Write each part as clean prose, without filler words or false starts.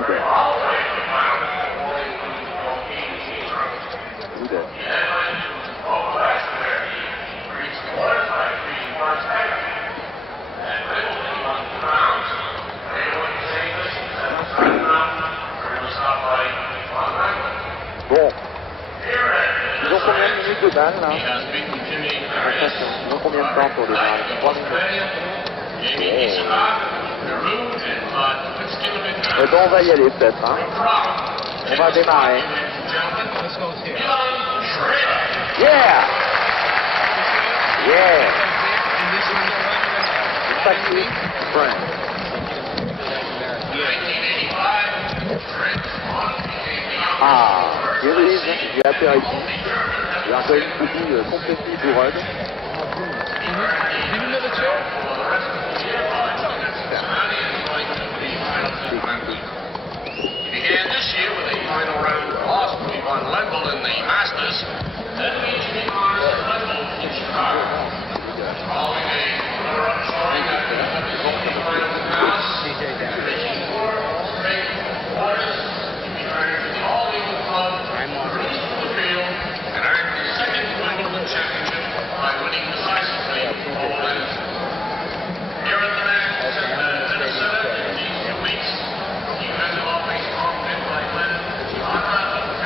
Uder. Bon. Ils ont combien de minutes de balle là? Ils ont combien de temps pour démarrer? 3 minutes. Eh ben, on va y aller peut-être. Hein. On va démarrer. Yeah! Yeah! Taxi, friend. Ah, Iris, j'ai apéritif. J'ai encore une petite complétée du run. Began this year with a final round loss when he won Leadville in the Masters. Then he came on Leadville in Chicago. Following a runner-up showing at the final pass, finishing 4 straight quarters, he returned to the All-England Club, reached the field, and earned his second Wimbledon championship by winning decisively over Lennon. Here at the match in Minnesota in these 2 weeks, he has always been like Lennon, Canada, and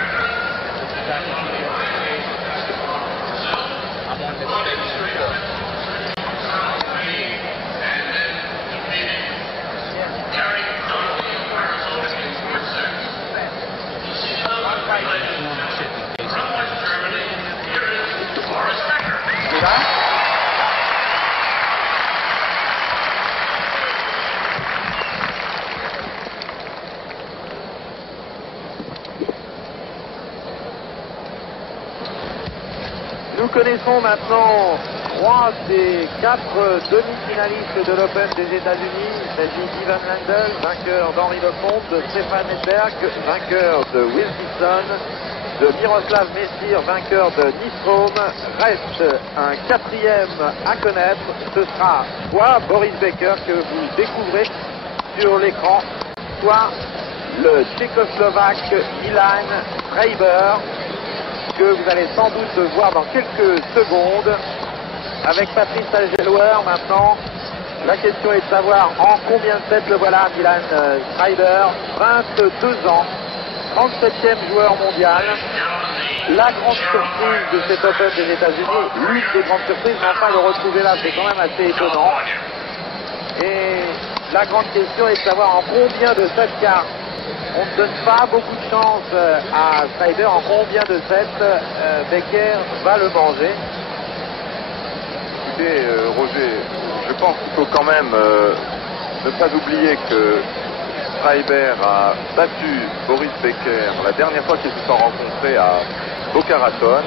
Nous connaissons maintenant 3 des 4 demi-finalistes de l'Open des États-Unis. Il s'agit d'Ivan Lendl, vainqueur d'Henri Lecomte, de Stefan Edberg, vainqueur de Will Dixon, de Miroslav Messir, vainqueur de Nystrom. Reste un 4e à connaître. Ce sera soit Boris Becker que vous découvrez sur l'écran, soit le Tchécoslovaque Milan Schreiber, que vous allez sans doute voir dans quelques secondes. Avec Patrice Algelouer maintenant, la question est de savoir en combien de sets le voilà, Milan Schreiber, 22 ans, 37e joueur mondial. La grande surprise de cet Open des États-Unis, l'une des grandes surprises, mais enfin le retrouver là, c'est quand même assez étonnant. Et la grande question est de savoir en combien de sets, car on ne donne pas beaucoup de chance à Schreiber, en combien de sets Becker va le manger. Écoutez, Roger, je pense qu'il faut quand même ne pas oublier que Schreiber a battu Boris Becker la dernière fois qu'ils se sont rencontrés à Boca Raton.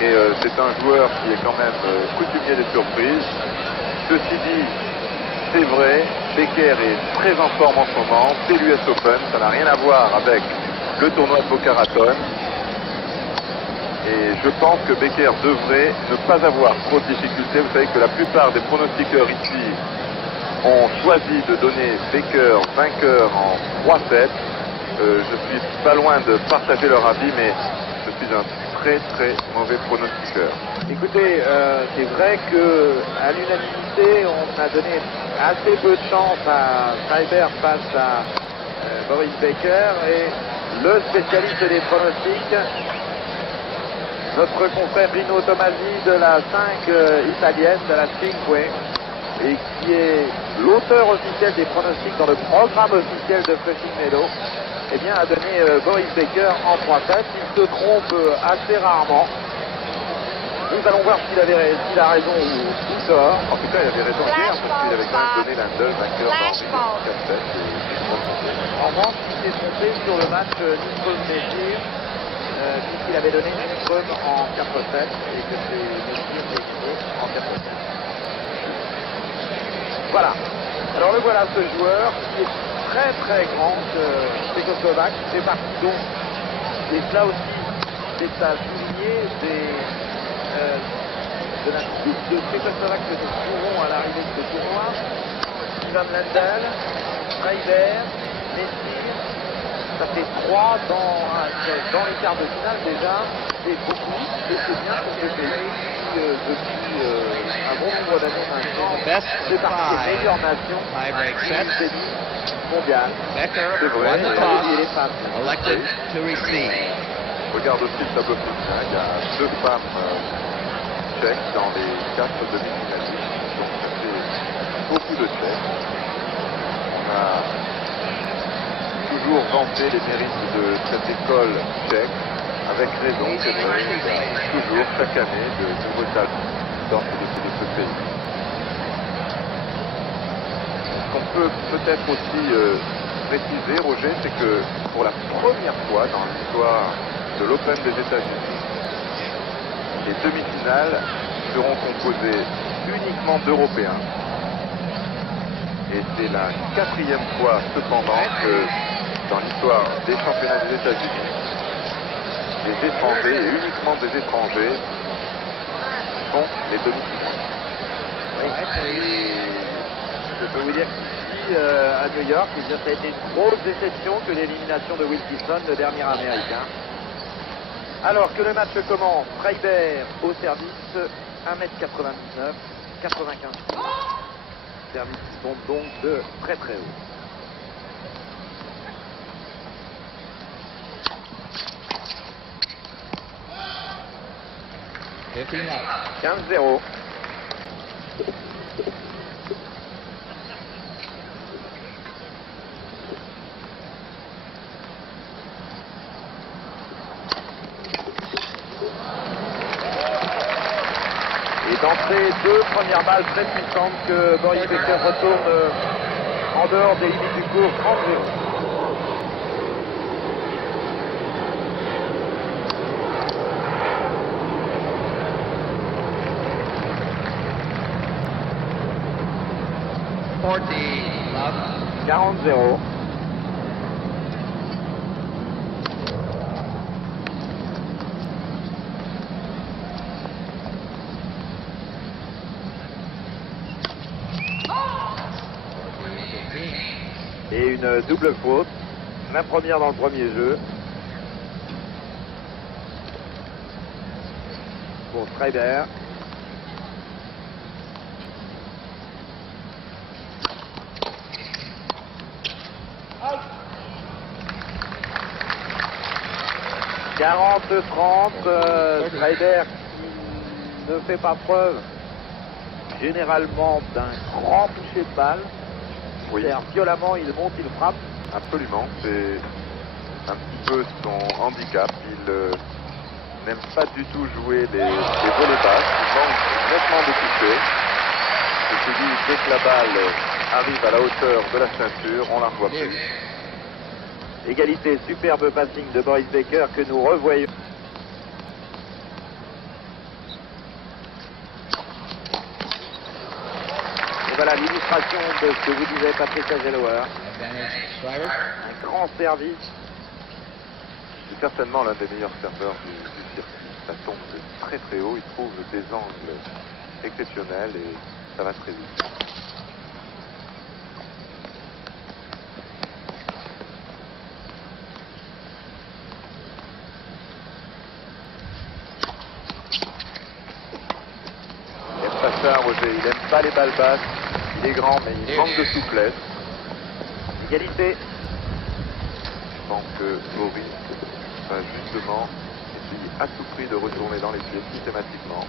Et c'est un joueur qui est quand même coutumier des surprises. Ceci dit, c'est vrai, Becker est très en forme en ce moment, c'est l'US Open, ça n'a rien à voir avec le tournoi de Boca Raton. Et je pense que Becker devrait ne pas avoir trop de difficultés. Vous savez que la plupart des pronostiqueurs ici ont choisi de donner Becker vainqueur en 3 sets. Je suis pas loin de partager leur avis, mais je suis un très mauvais pronostiqueur. Écoutez, c'est vrai qu'à l'unanimité, on a donné assez peu de chance à Schreiber face à Boris Becker, et le spécialiste des pronostics, notre confrère Rino Tomasi de la 5 italienne, de la 5, et qui est l'auteur officiel des pronostics dans le programme officiel de Flushing Meadows, eh bien, a donné Boris Becker en 3 sets. Il se trompe assez rarement. Nous allons voir s'il a raison ou tort. En tout cas, il avait raison hier, parce qu'il avait quand même donné Lendl vainqueur dans 4 sets. En revanche, il s'est trompé sur le match Nystrom-Messir, puisqu'il avait donné Nystrom en 4 sets, et que c'est Messir qui est gagné en 4 sets. Voilà. Alors le voilà, ce joueur qui est très grand, tchécoslovaque, qui fait partie donc, et là aussi, c'est à souligner, de la coupe de tchécoslovaques que nous jouerons à l'arrivée de ce tournoi. Ivan Lendl, Schreiber, Messir, Ça fait 3 dans les quarts de finale déjà. C'est beaucoup et c'est bien pour ce pays qui, depuis un bon nombre d'années maintenant, fait partie des meilleures nations du tennis mondial. Becker C'est vrai, won the et toss, les femmes. elected to receive. Regarde aussi le tableau féminin, il y a 2 femmes tchèques dans les 4 demi-finalistes, donc ça fait beaucoup de tchèques. On a toujours vanté les mérites de cette école tchèque, avec raison, c'est vrai, il y a toujours, chaque année, de nouveaux talents dans de ce pays. Ce qu'on peut peut-être aussi préciser, Roger, c'est que pour la première fois dans l'histoire de l'Open des États-Unis, les demi-finales seront composées uniquement d'Européens. Et c'est la 4e fois cependant que dans l'histoire des championnats des États-Unis, des étrangers et uniquement des étrangers font les demi-finales. Je peux vous dire qu'ici, à New York, ça a été une grosse déception que l'élimination de Wilkinson, le dernier Américain. Alors que le match commence, Freiberg au service, 1m99, 95 kg. Service qui tombe donc de très très haut. « 15-0. Et dans ces 2 premières balles très puissantes que Boris Becker retourne en dehors des limites du cours, 30-0. Love. 40-0. Et une double faute, la première dans le premier jeu. Pour Freiberg. « 40-30, Freiberg qui ne fait pas preuve généralement d'un grand toucher de balle. Oui. C'est-à-dire violemment, il monte, il frappe. Absolument, c'est un petit peu son handicap. Il n'aime pas du tout jouer les volées basses. Il manque nettement de toucher. Et je dis, dès que la balle arrive à la hauteur de la ceinture, on la revoit plus. Égalité, superbe passing de Boris Becker que nous revoyons. Et voilà l'illustration de ce que vous disait Patricia Gelauer. Un grand service. C'est certainement l'un des meilleurs serveurs du circuit. Ça tombe de très très haut, il trouve des angles exceptionnels et ça va très vite. Il n'aime pas ça, Roger, il n'aime pas les balles basses. Il est grand, mais il manque de souplesse. Égalité. Je pense que Boris va justement essayer à tout prix de retourner dans les pieds systématiquement.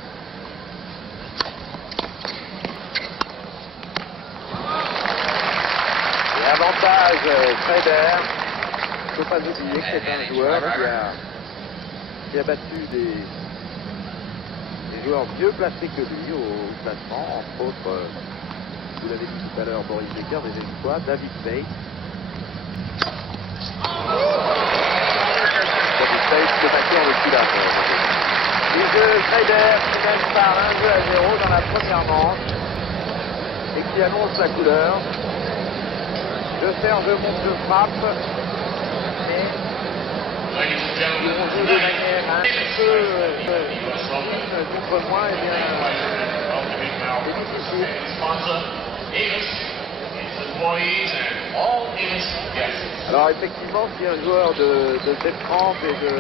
Et avantage Freiberg. Il ne faut pas oublier que c'est un joueur qui a battu des joueurs mieux placés que lui au classement, entre autres, vous l'avez dit tout à l'heure, Boris Becker, mais j'ai dit quoi, David Tate. David Tate, c'est vainqueur de Pilar. Les jeux Freiberg qui gagne par 1-0 dans la première manche et qui annonce la couleur. Je serve, je monte, je frappe, mais Ladies and ils gentlemen, vont jouer de manière un petit peu contre moi, et bien c'est difficile. sponsor, Avis, its employees, and All is yes. Alors effectivement, si un joueur de cette trempe et de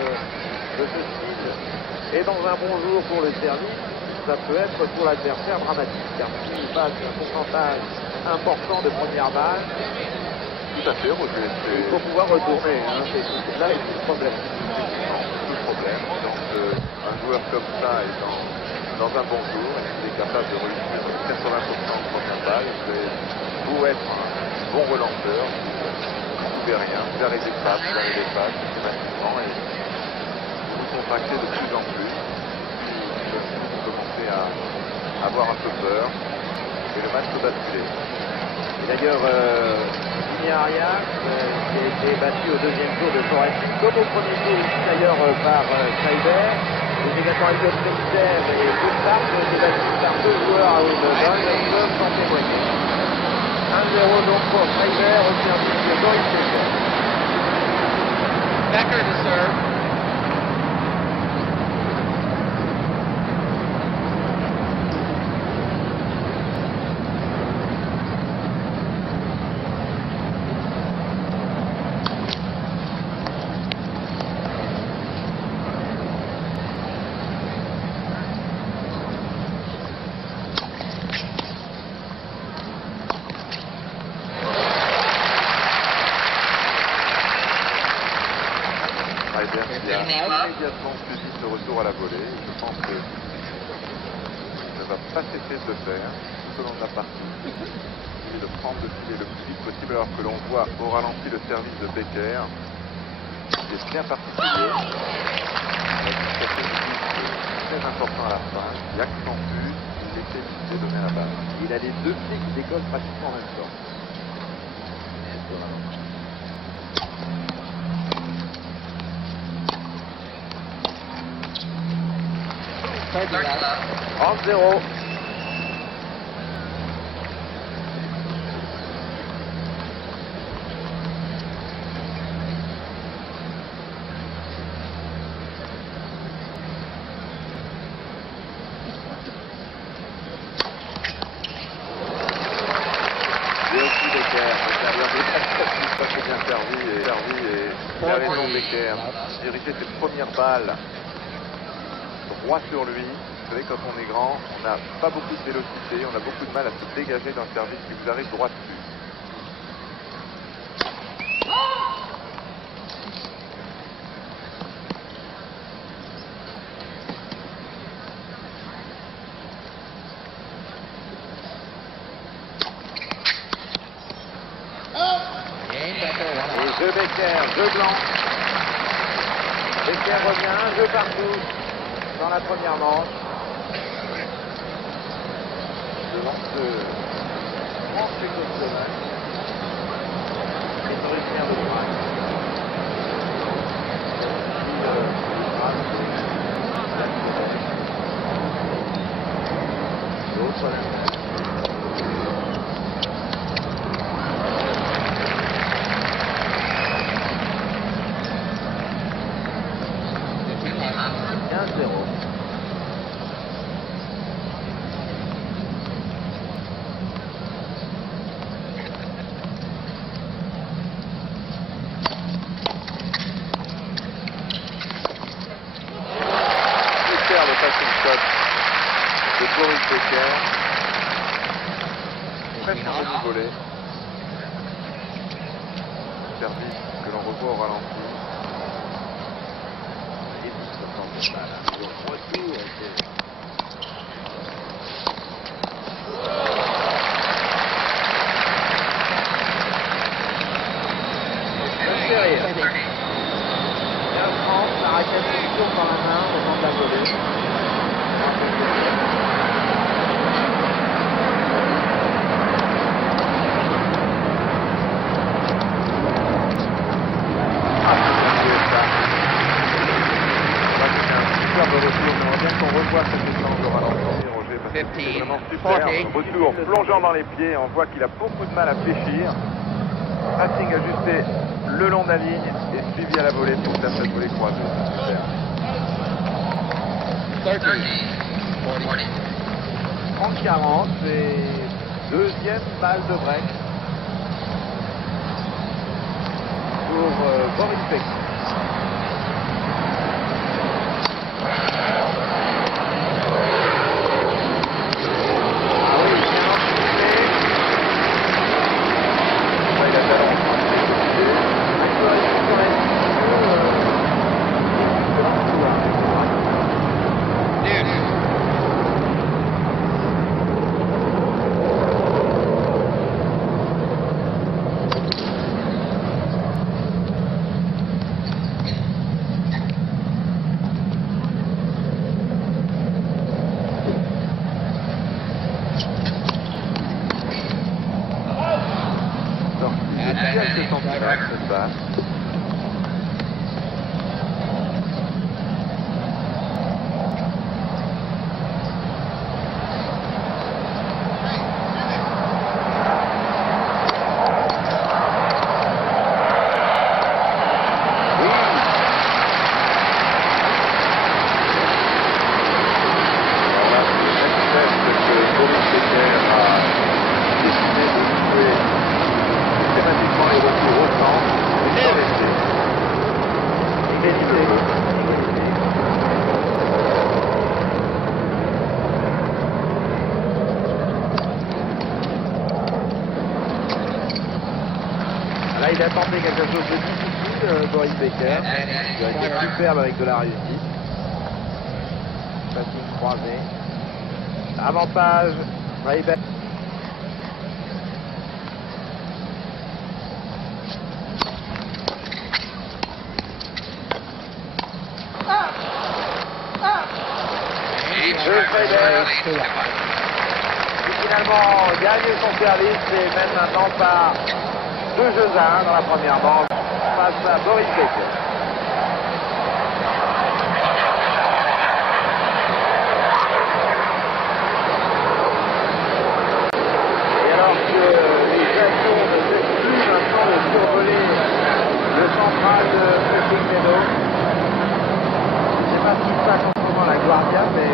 ce style est dans un bon jour pour le service, ça peut être pour l'adversaire dramatique, car s'il passe un pourcentage important de première balle, Tout à fait, Roger. il faut pouvoir retourner. Hein, là, c'est tout le problème. Tout le problème. Donc, un joueur comme ça est dans un bon jour et il est capable de réussir 80% de première balle. Vous avez beau être un bon relanceur, vous ne pouvez rien. Vous arrêtez des passes, systématiquement et vous vous contractez de plus en plus. Vous commencez à avoir un peu peur et le match peut basculer. Et d'ailleurs, Jimmy Arias, qui a été battu au deuxième tour de Foresti, comme au premier tour ici d'ailleurs par Schreiber, les également Elliot Fletcher et Gustav ont été battus par deux joueurs à haut de balle, peuvent s'en témoigner. 1-0 donc pour Schreiber au service de Boris Becker. Becker to serve. Il a immédiatement suivi ce retour à la volée. Je pense qu'il ne va pas cesser de le faire tout au long de la partie. Et de prendre le filet le plus vite possible alors que l'on voit au ralenti le service de Becker qui est bien particulier. Avec une très important à la fin, qui accentue l'effet qui s'est donné à la balle. Il a les deux pieds qui décollent pratiquement en même temps. Third left. 30. Bien servi et il a raison Becker. Diriger ses premières balles droit sur lui. Vous savez, quand on est grand, on n'a pas beaucoup de vélocité, on a beaucoup de mal à se dégager d'un service qui vous arrive droit dessus. Jeu Becker, jeu blanc. Becker revient, un jeu partout dans la première manche. Le lance de France Tchécoslovaque. C'est originaire de Prague. De Boris Becker, presque un demi-volée. Service que l'on revoit au ralenti. La raquette tourne dans la main au moment de la volée. On revoit cette séquence de ralenti, Roger, parce que c'est vraiment super. Retour plongeant dans les pieds, on voit qu'il a beaucoup de mal à fléchir. Passing ajusté le long de la ligne et suivi à la volée pour faire cette volée croisée. Super. 30-40, c'est deuxième balle de break. Boris Becker. Quelques centimètres, c'est ça. Là, il a tenté quelque chose de difficile, Boris Becker. Il a été superbe avec de la réussite. Patine croisée. Avantage, Raybeck. Qui finalement gagne son service et mène maintenant par 2 jeux à 1 dans la première manche face à Boris Becker. Et alors que les avions ne cessent plus maintenant de survoler le central de Frédéric, je ne sais pas ce qui se passe en ce moment à la Guardia, mais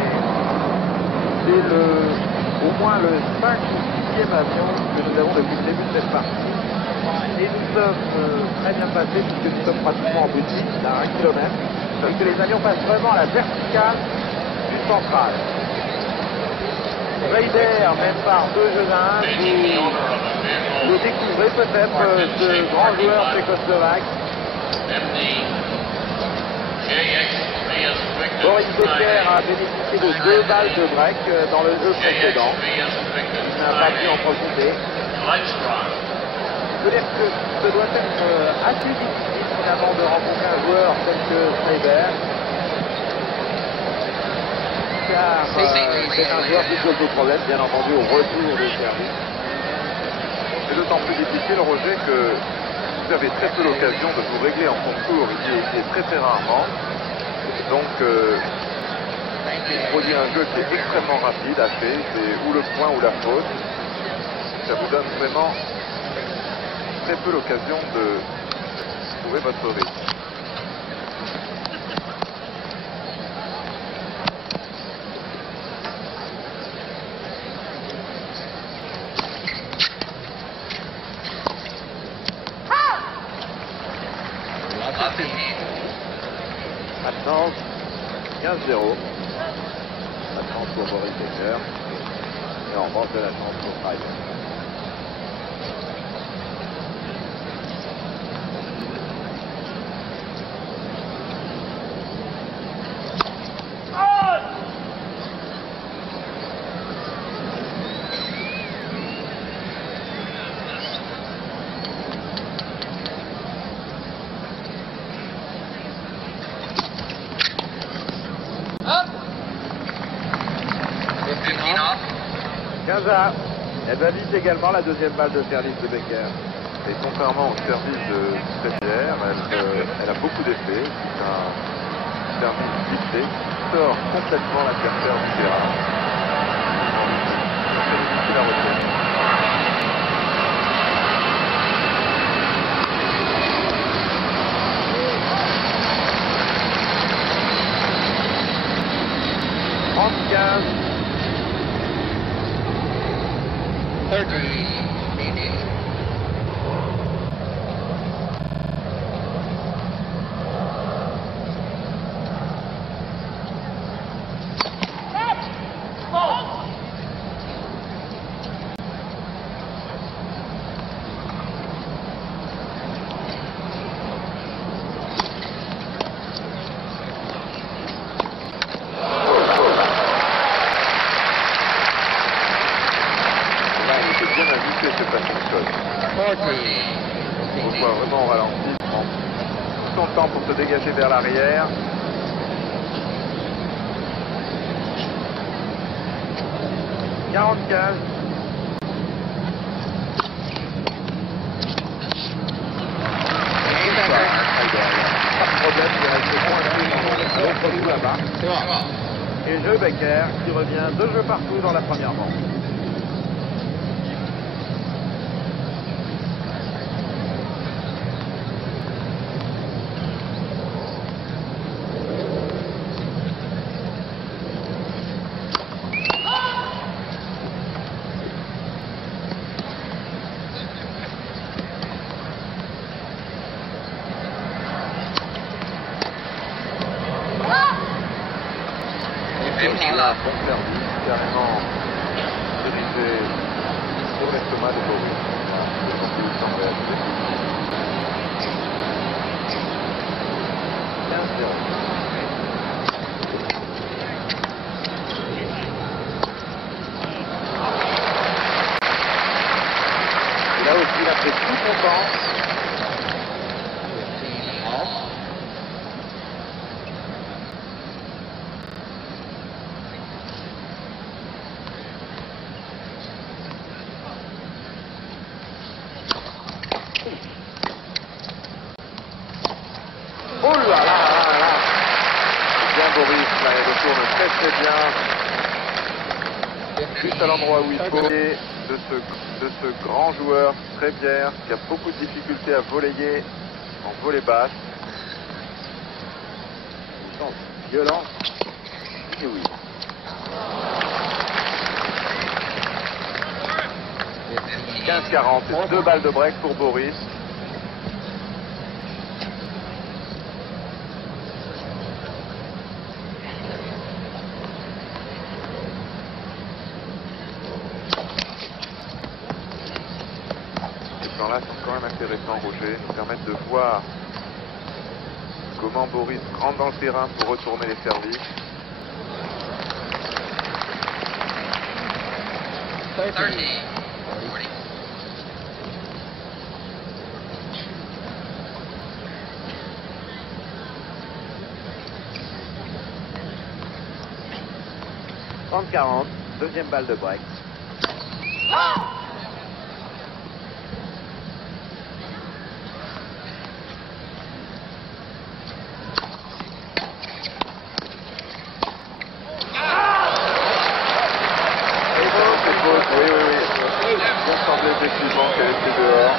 c'est au moins le 5 ou 6e avion que nous avons depuis le début de cette partie. Et nous sommes très bien passés puisque nous sommes pratiquement en boutique à 1 km et que les avions passent vraiment à la verticale du central. Raider, même par 2 jeux à 1, vous découvrez peut-être ce grand joueur tchécoslovaque. Boris Becker a bénéficié de 2 balles de break dans le jeu précédent. Il n'a pas pu en profiter. Je veux dire que ce doit être assez difficile finalement de rencontrer un joueur tel que Schreiber, car c'est un joueur qui pose des problèmes, bien entendu, au retour de service. C'est d'autant plus difficile, Roger, que vous avez très peu l'occasion de vous régler en concours, il est très très rarement. Donc, il produit un jeu qui est extrêmement rapide à faire, c'est ou le point ou la faute. Ça vous donne vraiment très peu l'occasion de trouver votre rythme. Maintenant, 15-0. La chance pour Boris Becker. Et en revanche de la chance pour Schreiber. Elle valide également la 2e balle de service de Becker. Et contrairement au service de Prévière, elle a beaucoup d'effets. C'est un service vissé qui sort complètement l'adversaire du terrain. C'est difficile à retenir. On voit vraiment au ralenti, il prend tout son temps pour se dégager vers l'arrière. « 45. Pas de problème, il reste coincé dans l'autre bout là-bas. Et jeu Becker qui revient 2 jeux partout dans la première manche. Là, bon service, carrément dirigé sur l'estomac de Boris. C'est son but en réalité. 15-0. Et là aussi, il a fait tout son temps. Oh là là là là. Bien Boris, là, il retourne très très bien. Juste à l'endroit où il faut. Et de ce grand joueur très bien, qui a beaucoup de difficultés à volleyer en volley basse. Violent. Et oui. « 15-40, 2 balles de break pour Boris. Ces plans-là sont quand même intéressants, Roger, nous permettent de voir comment Boris rentre dans le terrain pour retourner les services. 30. 30-40, deuxième balle de break. Oui. Il semblait effectivement qu'elle était dehors.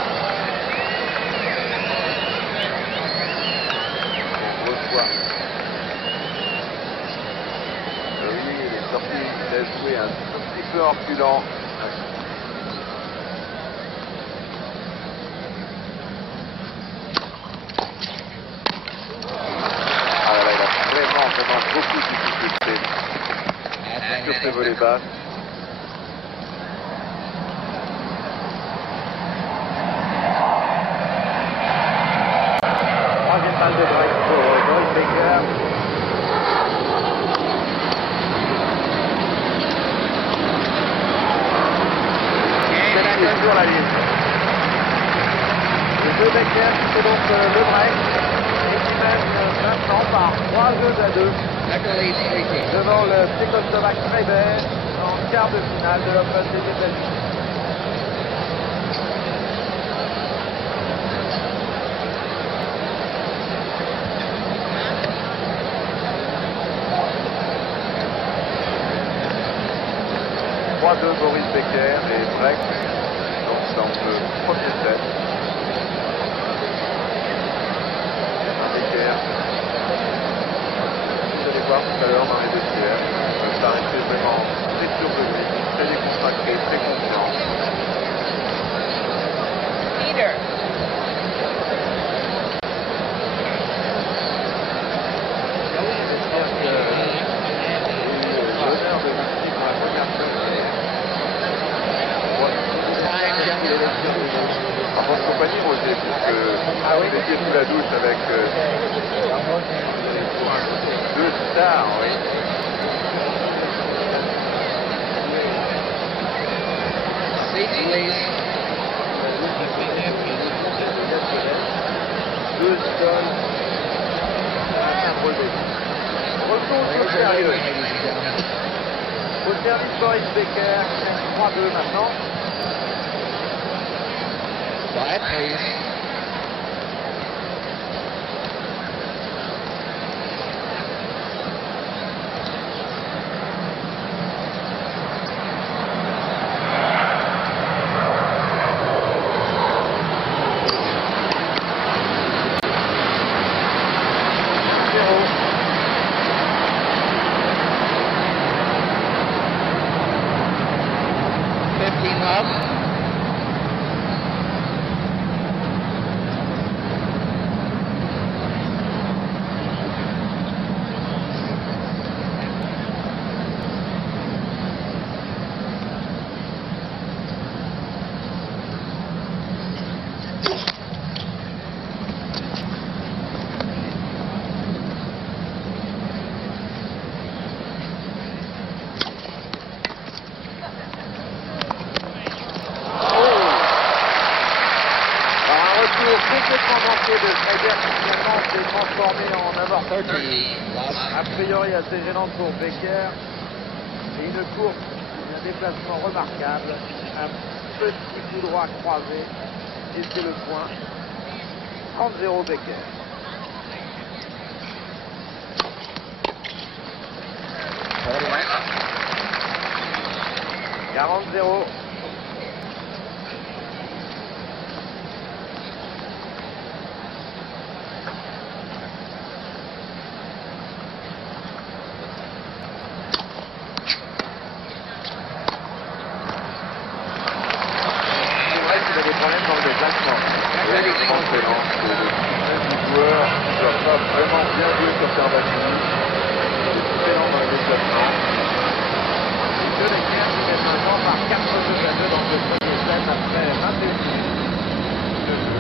On reçoit. Oui, il est sorti, il a joué un tout petit peu en reculant. Ah là là, il a vraiment beaucoup de difficultés sur ses volets basses. Troisième balle de break pour Boris Becker. Toujours la ligne. Le jeu Becker qui fait donc le break et qui mène maintenant par 3 jeux à 2 devant le Tchécoslovaque Freiberg en quart de finale de l'Open des États-Unis. Boris Becker et break donc dans le premier set. Becker, vous allez voir tout à l'heure dans les deux tiers, ça restait vraiment très sûr de lui, très décontracté, très confiant. Peter. L'honneur de vous suivre la première semaine. En votre compagnie, Roger, puisque vous étiez sous la douche avec deux stars, oui. Seats, please. 2 idoles. Un brevet. Retour au sérieux. Au service Boris Becker, 3-2 maintenant. Quiet, please. Complètement manqué de Schreiber qui finalement s'est transformé en avortement. A priori assez gênante pour Becker. Et une course, un déplacement remarquable. Un petit coup droit croisé. Et c'est le point. 30-0 Becker. « 40-0. Vraiment bien joué sur Carvacini. C'est excellent dans le déplacement. Les deux Becker qui mènent maintenant par 4-2 dans ce premier set après 21 minutes de jeu.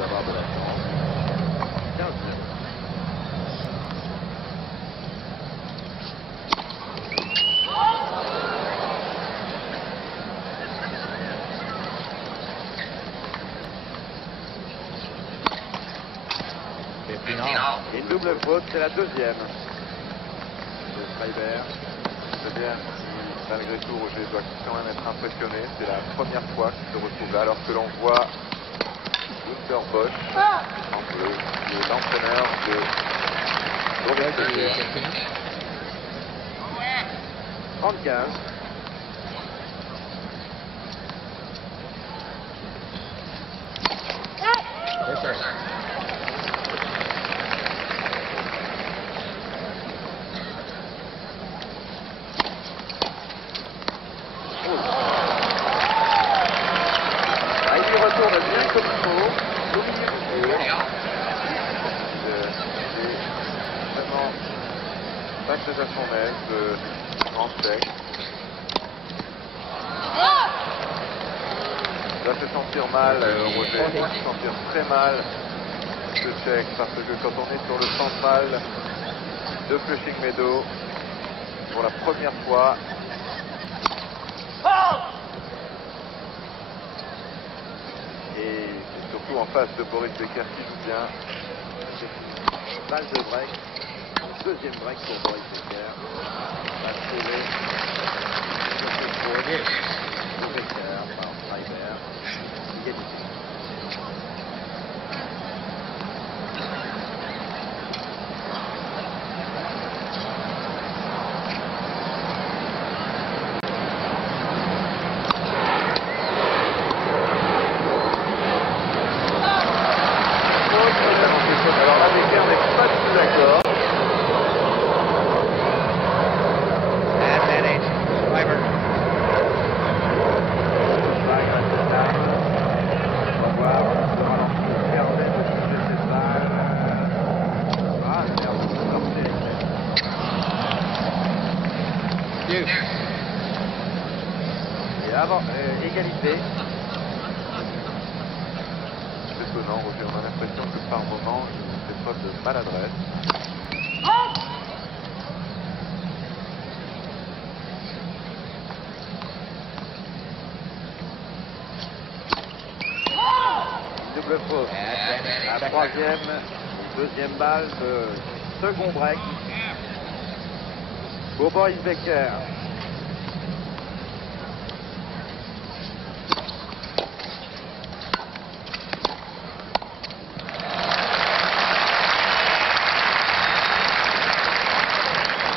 D'avoir de la chance. 15-0. Et une double faute, c'est la deuxième de Schreiber. C'est bien, malgré tout, Roger doit quand même être impressionné. C'est la première fois qu'il se retrouve là, alors que l'on voit Günter Bosch en bleu, qui est l'entraîneur de Boris Becker. 35. Il retourne bien comme il faut, au milieu du cours. C'est vraiment pas très à son aise, grand tchèque. Ça fait sentir mal, Roger, ça fait sentir très mal ce tchèque, parce que quand on est sur le central de Flushing Meadow, pour la première fois, et c'est surtout en face de Boris Becker qui joue bien. Balle de break. Deuxième break pour Boris Becker. Va sauver. De Becker par Schreiber. Égalité. Alors là, Becker n'est pas du tout d'accord. Et avant, égalité. C'est étonnant, Roger, on a l'impression que par moment, il fait preuve de maladresse. faute. La deuxième balle de second break pour Boris Becker.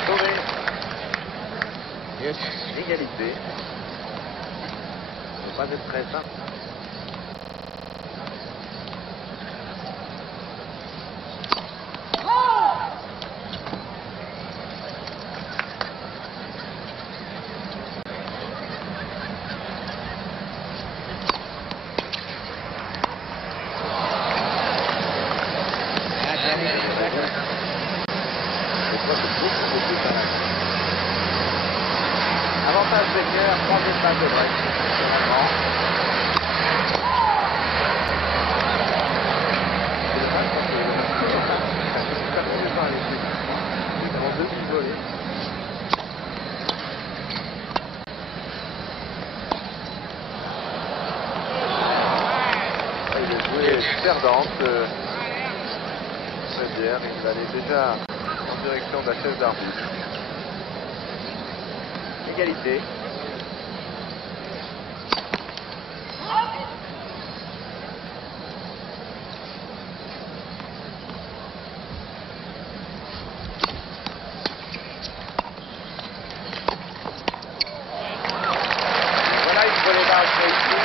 Sauvé. Égalité. Il ne faut pas être très simple. Avantage Becker, troisième balle de break. Il est joué perdante. Mézières, il allait déjà en direction de la chaise d'arbitre. Égalité. Voilà une volée basse réussie.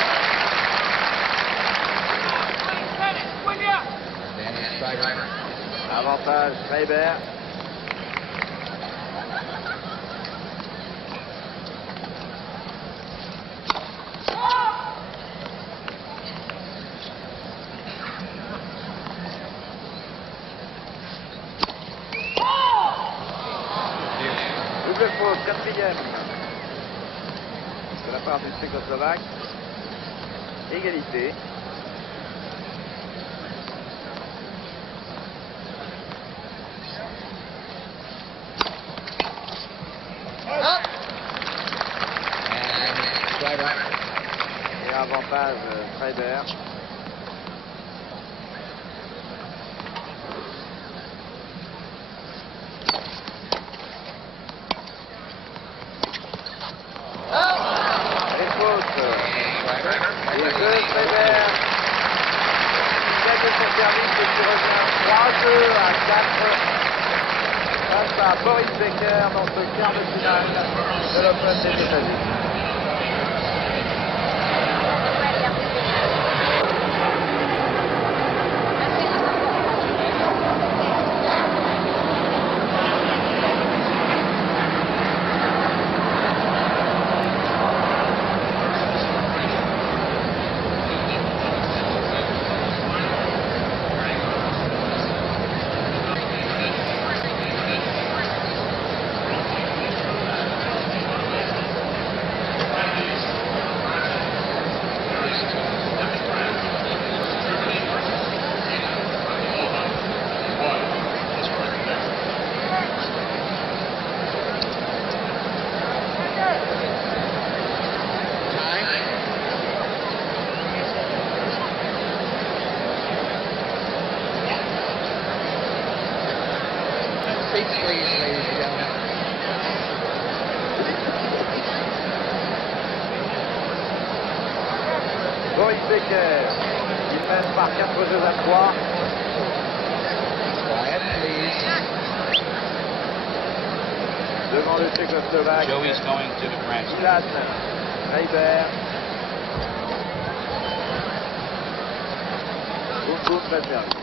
Avantage Schreiber. Double faute, quatrième de la part du Tchécoslovaque. Égalité. Et avantage Schreiber. Et faute. Et deux Schreiber. Il gagne son service et qui revient 3-2 à 4 face à Boris Becker dans ce quart de finale de l'Open des États-Unis. Boris Becker, il mène par 4 jeux à 3. Devant le Tchécoslovaque, Joey's going to the Grand Slam. Ilan Schreiber. Boum boum, pas servi.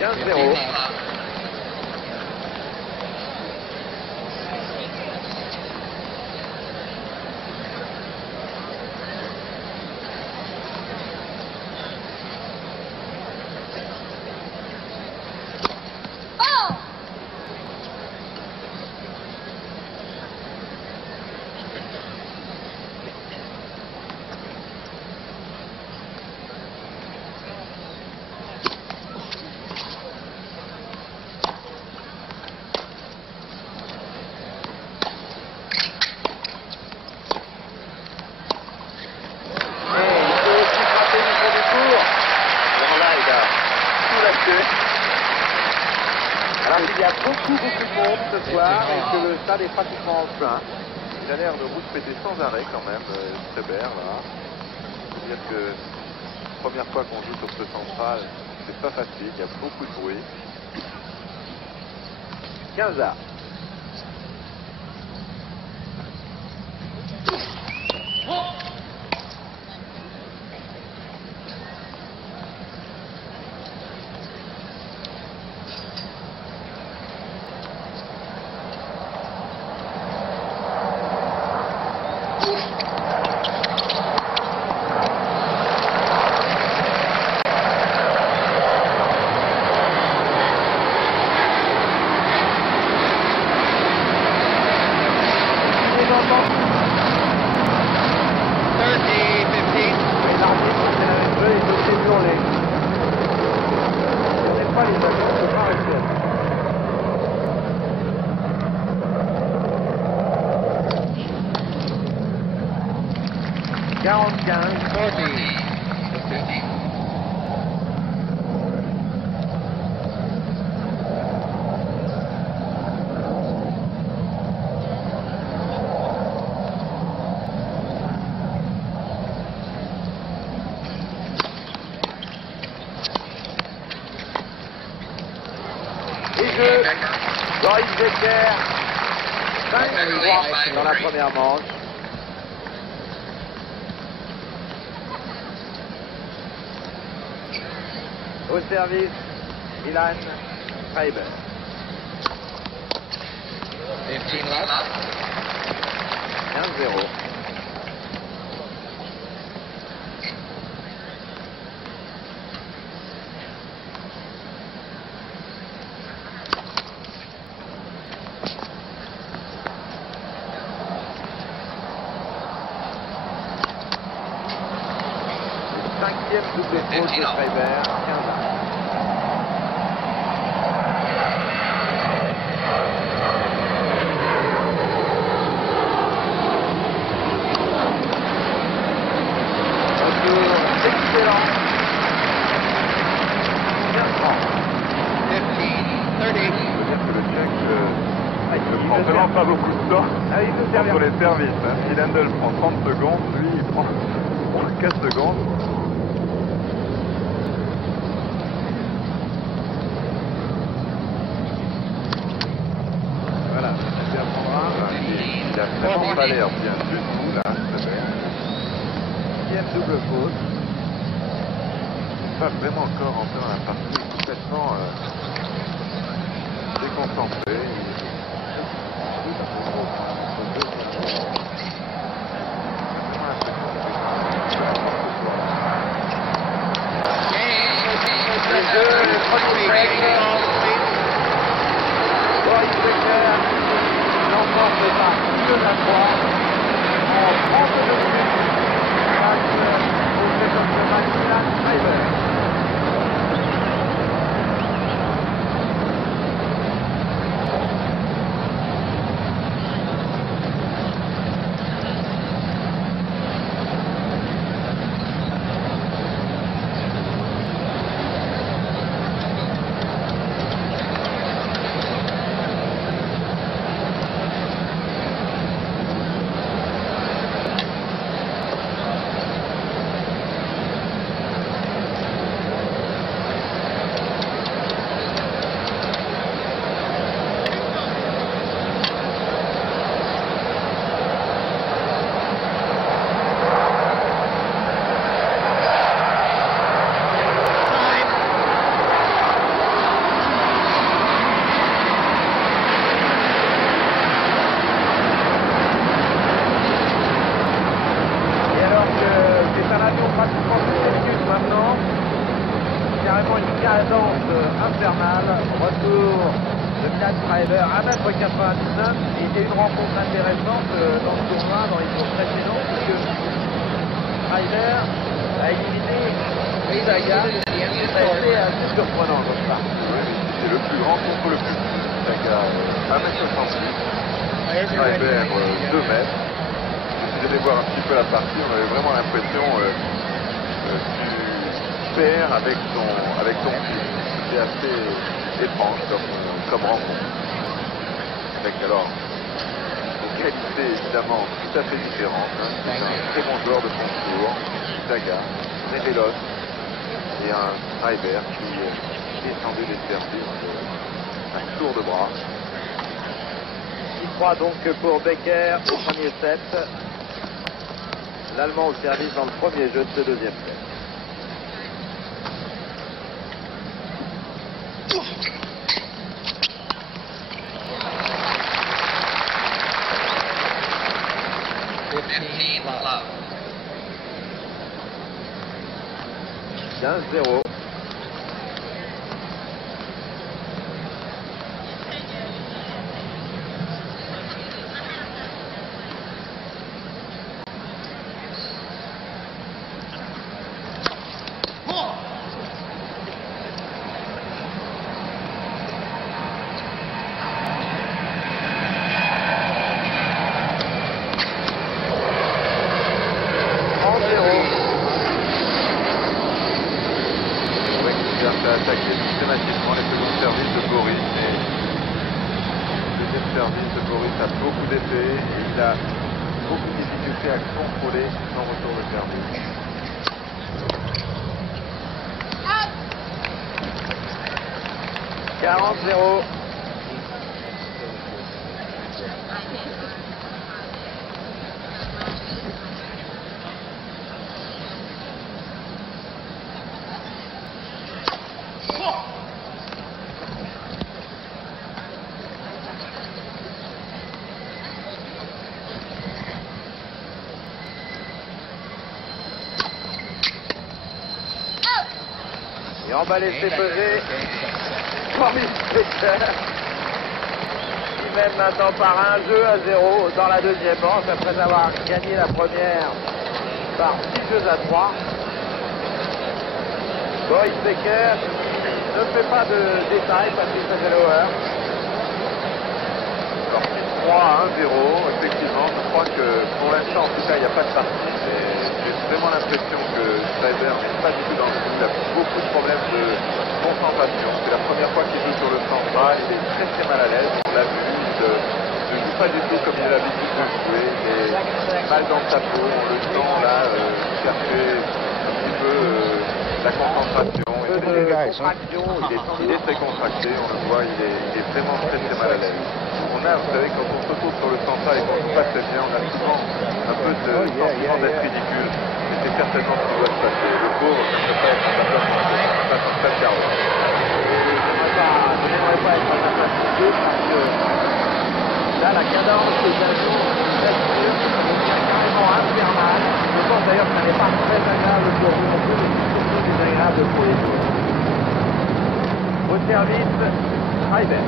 15-0. compliqué. Alors qu'il y a beaucoup de monde ce soir et que le stade est pratiquement plein. Il a l'air de rouspéter sans arrêt quand même, Schreiber là. Il faut dire que première fois qu'on joue sur ce central, c'est pas facile, il y a beaucoup de bruit. 15 arts. Boris Becker, 5-3 dans la première manche. Au service, Ilan Schreiber. 15 left. 15-0. Cinquième double faute de Schreiber, 15 ans. Retour excellent. 15, 30. Je veux dire que le Tchèque ne prend vraiment pas beaucoup de temps entre les services. Hein. Si Lendl prend 30 secondes, lui il prend 4 secondes. Voilà, il apprendra. Il a vraiment pas l'air bien du tout là, c'est vrai. Sixième double faute. Pas vraiment encore rentré dans la partie, complètement déconcentré. Boris Becker l'emporte par 2-3 en 32 minutes face au second Ilan Schreiber. Carrément une cadence infernale. Retour de Ilan Schreiber à 1,99 m. Et il y a une rencontre intéressante dans ce tournoi, dans les tours précédents, puisque Schreiber a éliminé Ridaga. Ça a été assez surprenant comme ça. Oui, c'est le plus grand contre le plus petit. Ridaga 1,68 m. Schreiber 2 mètres. Si vous allez voir un petit peu la partie, on avait vraiment l'impression tu perds avec ton fils. c'est assez étrange comme rencontre. Avec alors des qualités évidemment tout à fait différentes. Hein. C'est un très bon joueur de concours, Zaga, très véloce, et un Schreiber qui descendait des services un tour de bras. 6-3 donc pour Becker au premier set. L'Allemand au service dans le premier jeu de ce deuxième set. Love. 15-0. Attaquer systématiquement les seconds services de Boris. Et le deuxième service de Boris a beaucoup d'effet et il a beaucoup de difficultés à contrôler son retour de service. « 40-0. Et on va laisser peser Boris Becker, qui mène maintenant par un jeu à 0 dans la deuxième manche, après avoir gagné la première par 6 jeux à 3. Boris Becker ne fait pas de détails parce qu'il faisait l'over. Alors 6-3 à 1-0, effectivement, je crois que pour l'instant, en tout cas, il n'y a pas de partie. J'ai vraiment l'impression que Schreiber n'est pas du tout dans le coup. Il a beaucoup de problèmes de concentration. C'est la première fois qu'il joue sur le central. Il est très très mal à l'aise. On l'a vu, il ne joue pas du tout comme il a l'habitude de jouer. Il est mal dans sa peau. On le sent là, chercher un petit peu la concentration. Il est très contracté, on le voit, il est vraiment très très mal à l'aise. Vous savez, quand on se retrouve sur le central et qu'on ne joue pas très bien, on a souvent un peu de sentiment d'être ridicule. Et c'est certainement ce qui doit se passer. Le pauvre, ça ne peut pas être à sa place, on passe en plein quart d'heure. Je n'aimerais pas être à sa place parce que là, la cadence des avions devient carrément infernale. Je pense d'ailleurs que ça n'est pas très agréable pour vous non plus, mais c'est surtout désagréable pour les joueurs. Au service, Schreiber.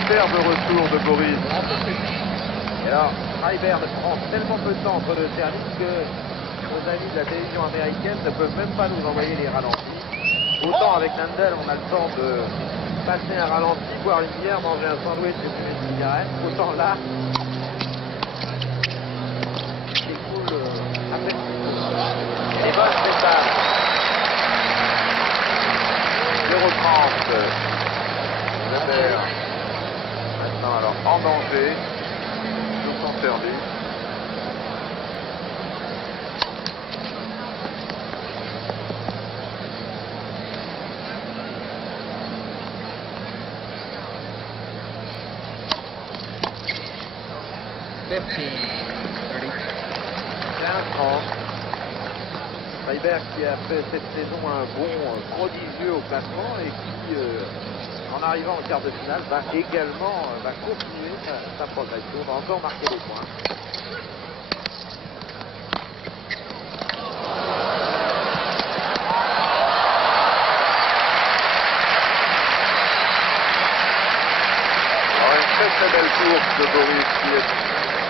Superbe retour de Boris. Et alors, Schreiber prend tellement peu de temps entre le service que nos amis de la télévision américaine ne peuvent même pas nous envoyer les ralentis. Autant avec Nandel, on a le temps de passer un ralenti, boire une bière, manger un sandwich et fumer une cigarette. Autant là, c'est cool. Les bonnes étapes. 0-30. Weber. Maintenant, alors, en danger. Sur son service. Schreiber qui a fait cette saison un bond prodigieux au classement et qui, en arrivant en quart de finale, va également continuer sa progression, va encore marquer des points. Alors, une très très belle course de Boris qui est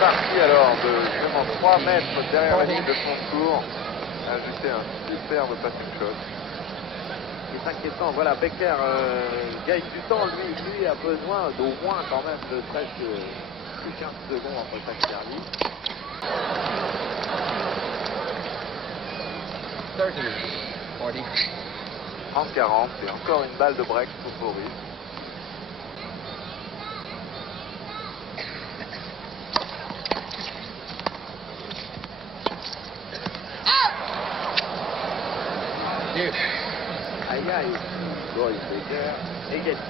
parti alors de vraiment 3 mètres derrière la ligne de son tour. A ajouté un superbe passing shot. C'est inquiétant, voilà, Becker gagne du temps, lui a besoin d'au moins quand même de presque plus 15 secondes entre chaque service. 30, 40. 30-40 et encore une balle de break pour Boris. Deux. Aïe aïe, Boris Becker, égalité.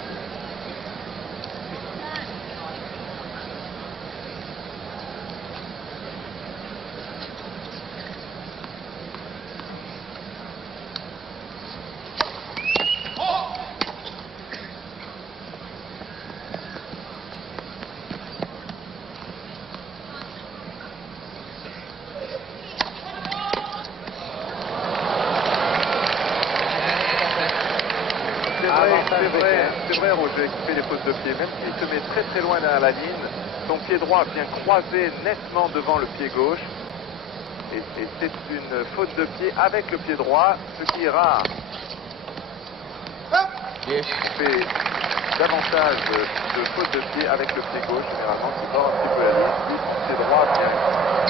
C'est vrai, Roger, qui fait les fautes de pied, même s'il se met très très loin derrière la ligne, son pied droit vient croiser nettement devant le pied gauche. Et c'est une faute de pied avec le pied droit, ce qui est rare. Deux. On fait davantage de fautes de pied avec le pied gauche, généralement, qui bord un petit peu la ligne. Lui, son pied droit vient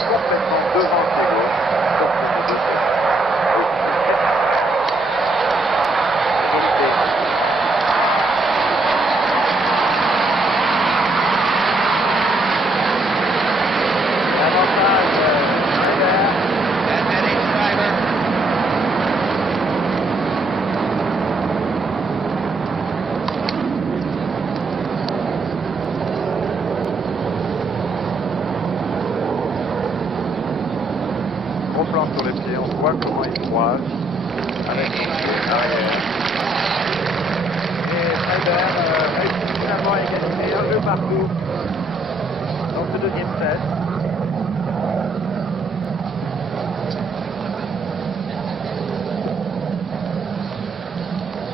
complètement devant le pied gauche. Donc, on est deux fautes. Gros plan sur les pieds, on voit comment il croise avec son pied arrière. Et Schreiber réussit finalement à égaliser un jeu partout dans ce deuxième set.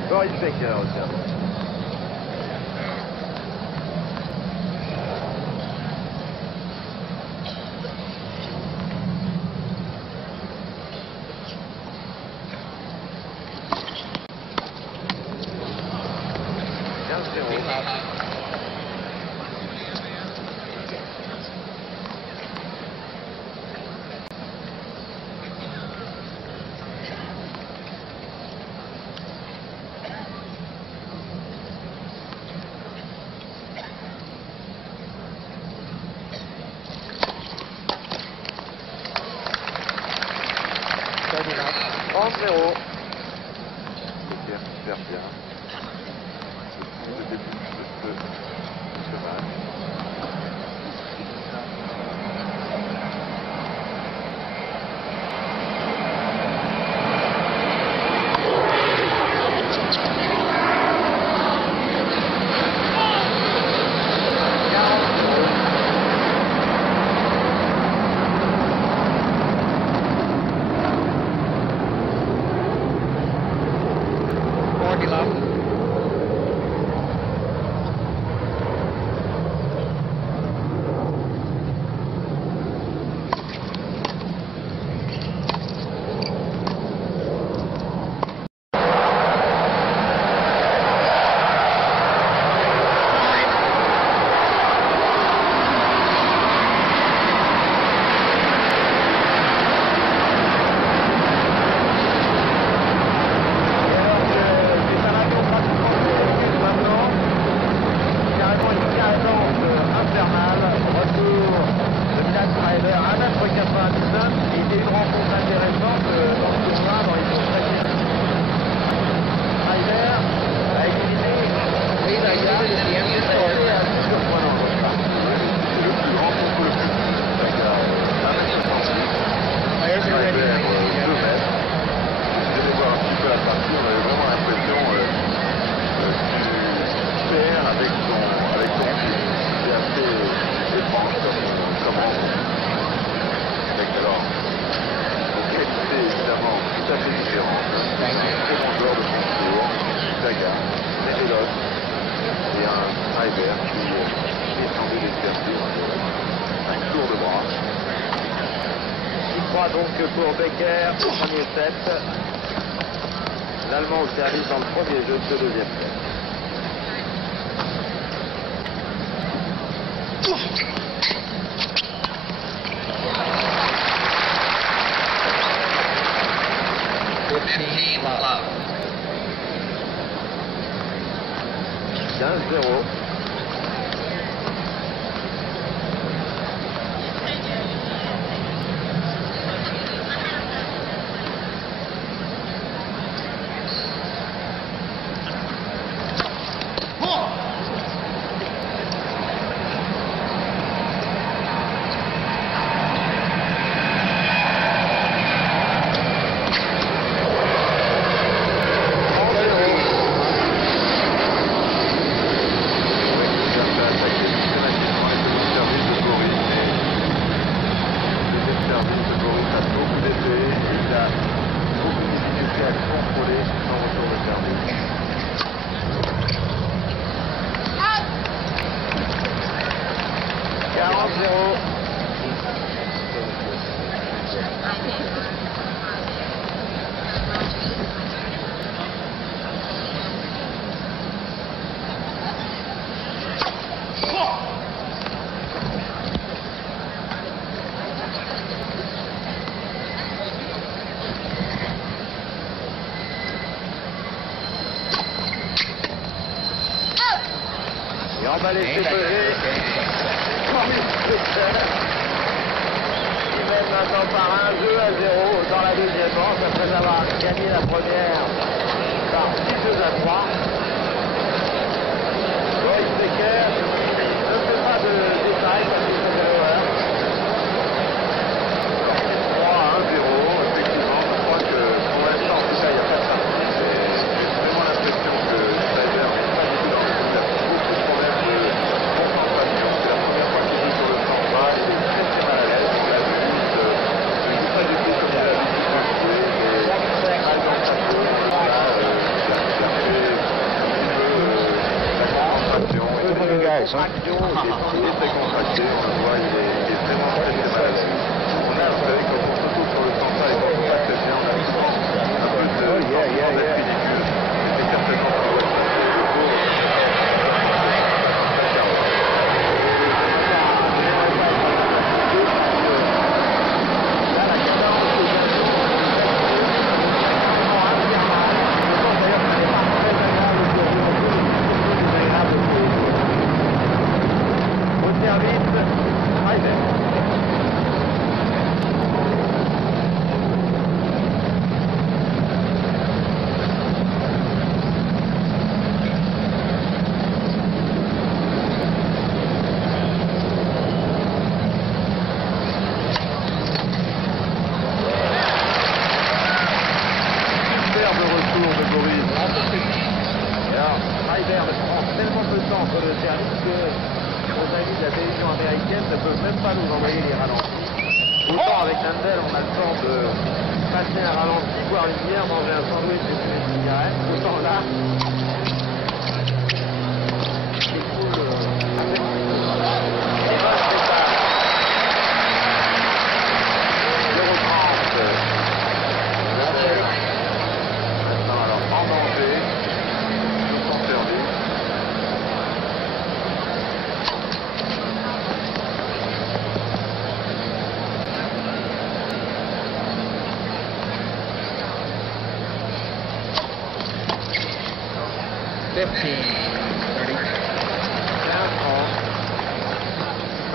Boris Becker au service. Super bien. Le début de ce match. Tout à fait 3 donc pour Becker au premier set. L'Allemand au service dans le premier jeu de ce deuxième set. Love. 15-0. Et on va laisser peser. Il mène maintenant par un jeu à 0 dans la deuxième manche après avoir gagné la première par 6-2 à 3. Boris Becker ne fait pas de détail parce qu'il fait de l'erreur. 3-1-0, effectivement, je crois que pour l'instant, en tout cas, il n'y a pas de partie. J'ai vraiment l'impression que Schreiber n'est pas du tout dans le coup. Il a beaucoup de problèmes de concentration. C'est la première fois qu'il joue sur le plan bas. Il est très très mal à l'aise. On l'a vu, il ne joue pas du tout comme il a l'habitude de jouer. Il est très mal dans sa peau. Là, il a fait un petit peu la concentration. Il est très contracté. On le voit, il est vraiment très très mal à l'aise. Vous savez, quand on se trouve sur le central et qu'on ne pas très bien, on a souvent un peu de sentiment d'être ridicule. C'est certainement pas vrai. Au service, Schreiber. Superbe retour de Boris. Et alors, Schreiber prend tellement peu de temps entre le service que nos amis de la télévision américaine ne peuvent même pas nous envoyer les ralentis. Autant avec Nandel, on a le temps de passer un ralenti, boire une bière, manger un sandwich et fumer une cigarette. Autant là, c'est cool. Et ben, c'est ça. 0-30. Maintenant, alors, en danger, sur son service.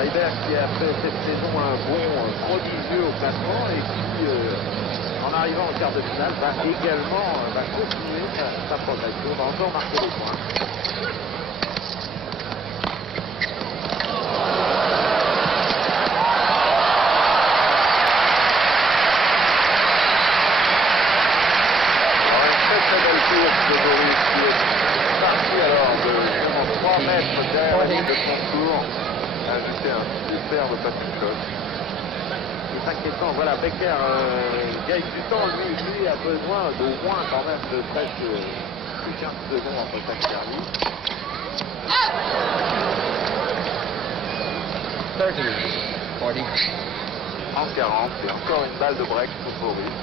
Schreiber qui a fait cette saison un bond prodigieux au classement et qui, en arrivant en quart de finale, va également continuer sa progression, va encore marquer des points. Alors, une très très belle course de Boris qui est parti alors de vraiment 3 mètres derrière la ligne de contour a ajouté un superbe passing shot. C'est inquiétant. Voilà, Becker gagne du temps. Lui a besoin d'au moins quand même de presque plus 15 secondes entre chaque service. 30, 40. en 40 et encore une balle de break pour Boris.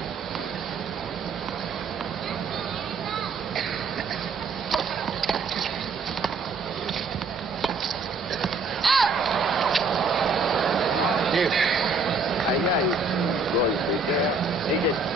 Aïe aïe. Boris Becker, égalité.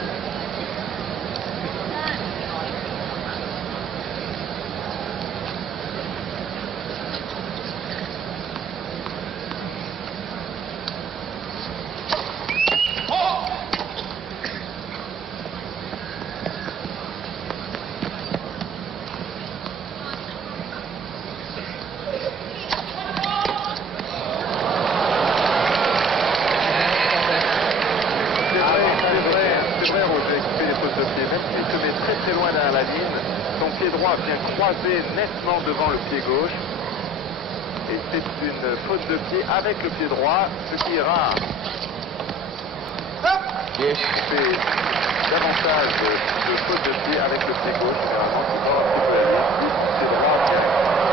Nettement devant le pied gauche et c'est une faute de pied avec le pied droit, ce qui est rare. C'est davantage de faute de pied avec le pied gauche, généralement c'est pas un petit peu à dire, pied droit complètement devant le pied gauche.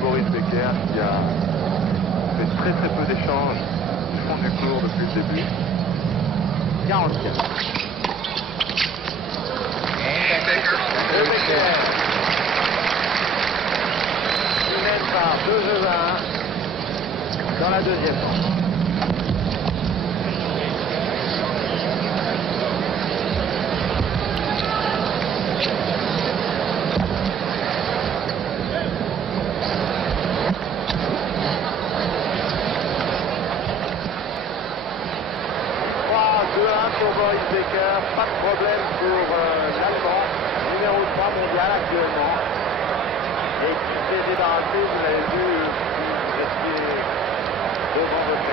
Boris Becker qui a fait très peu d'échanges du fond du cours depuis le début. 44. Becker. Il mène par 2-1 dans la deuxième manche. Pour Boris Becker, pas de problème pour l'Allemand, numéro 3 mondial actuellement, et qui s'est débarrassé, vous l'avez vu, vous étiez devant votre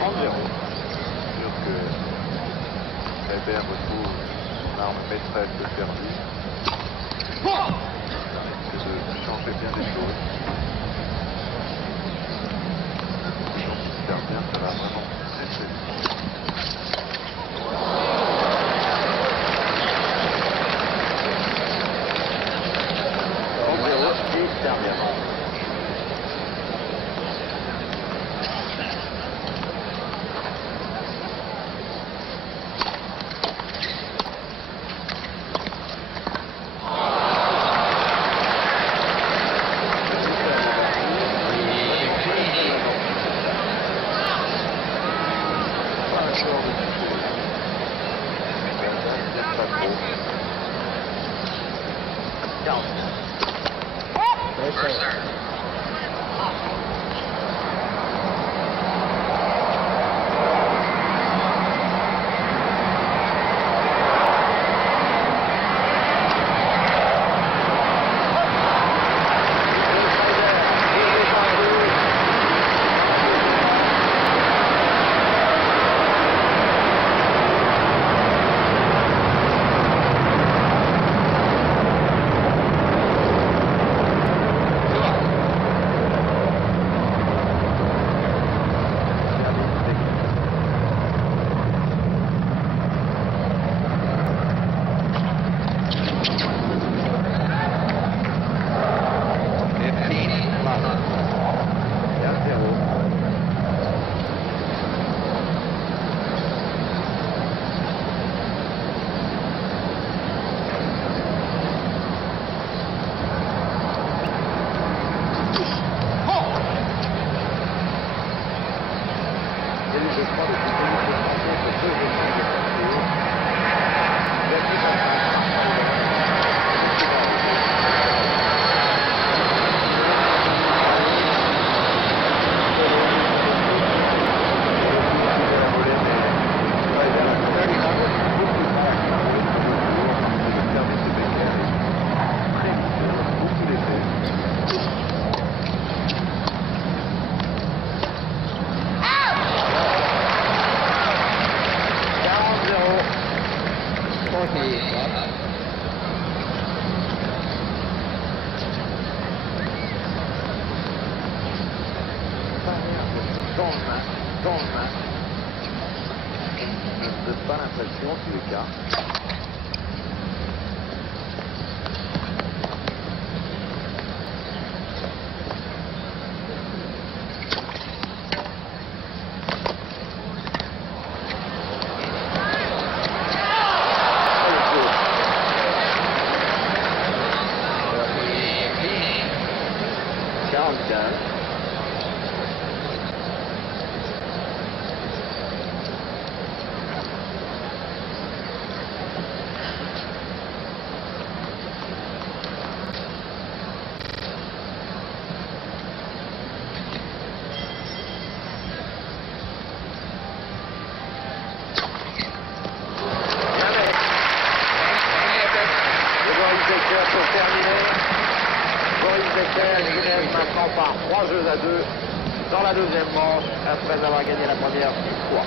30-0. C'est sûr que Schreiber retrouve son arme maîtresse de service. C'est de changer bien des choses. Donc, si ça revient, ça va vraiment très très vite. Dans le match, je ne donne pas l'impression, en tous les cas. Pour terminer, Boris Becker s'élève maintenant par 3-2 dans la deuxième manche après avoir gagné la première 6 fois.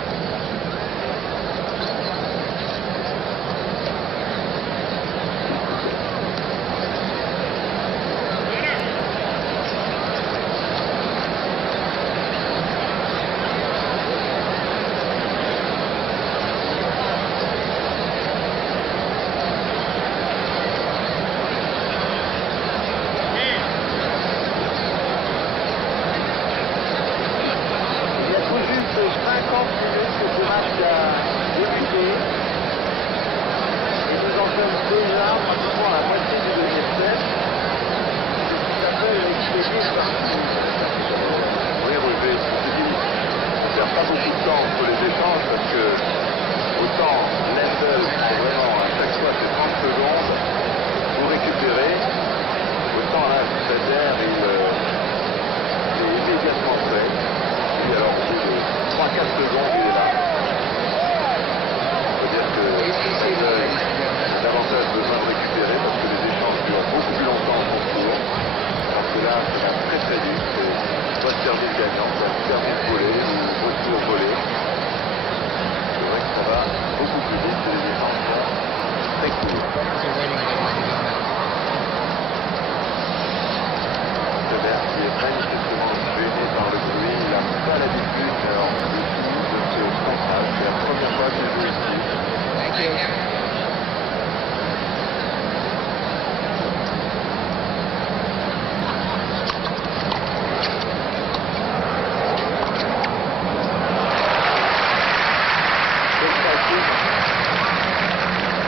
manifestement gêné par le bruit. Il n'a pas l'habitude en plus de ce central. C'est la première fois qu'il joue ici. Thank you.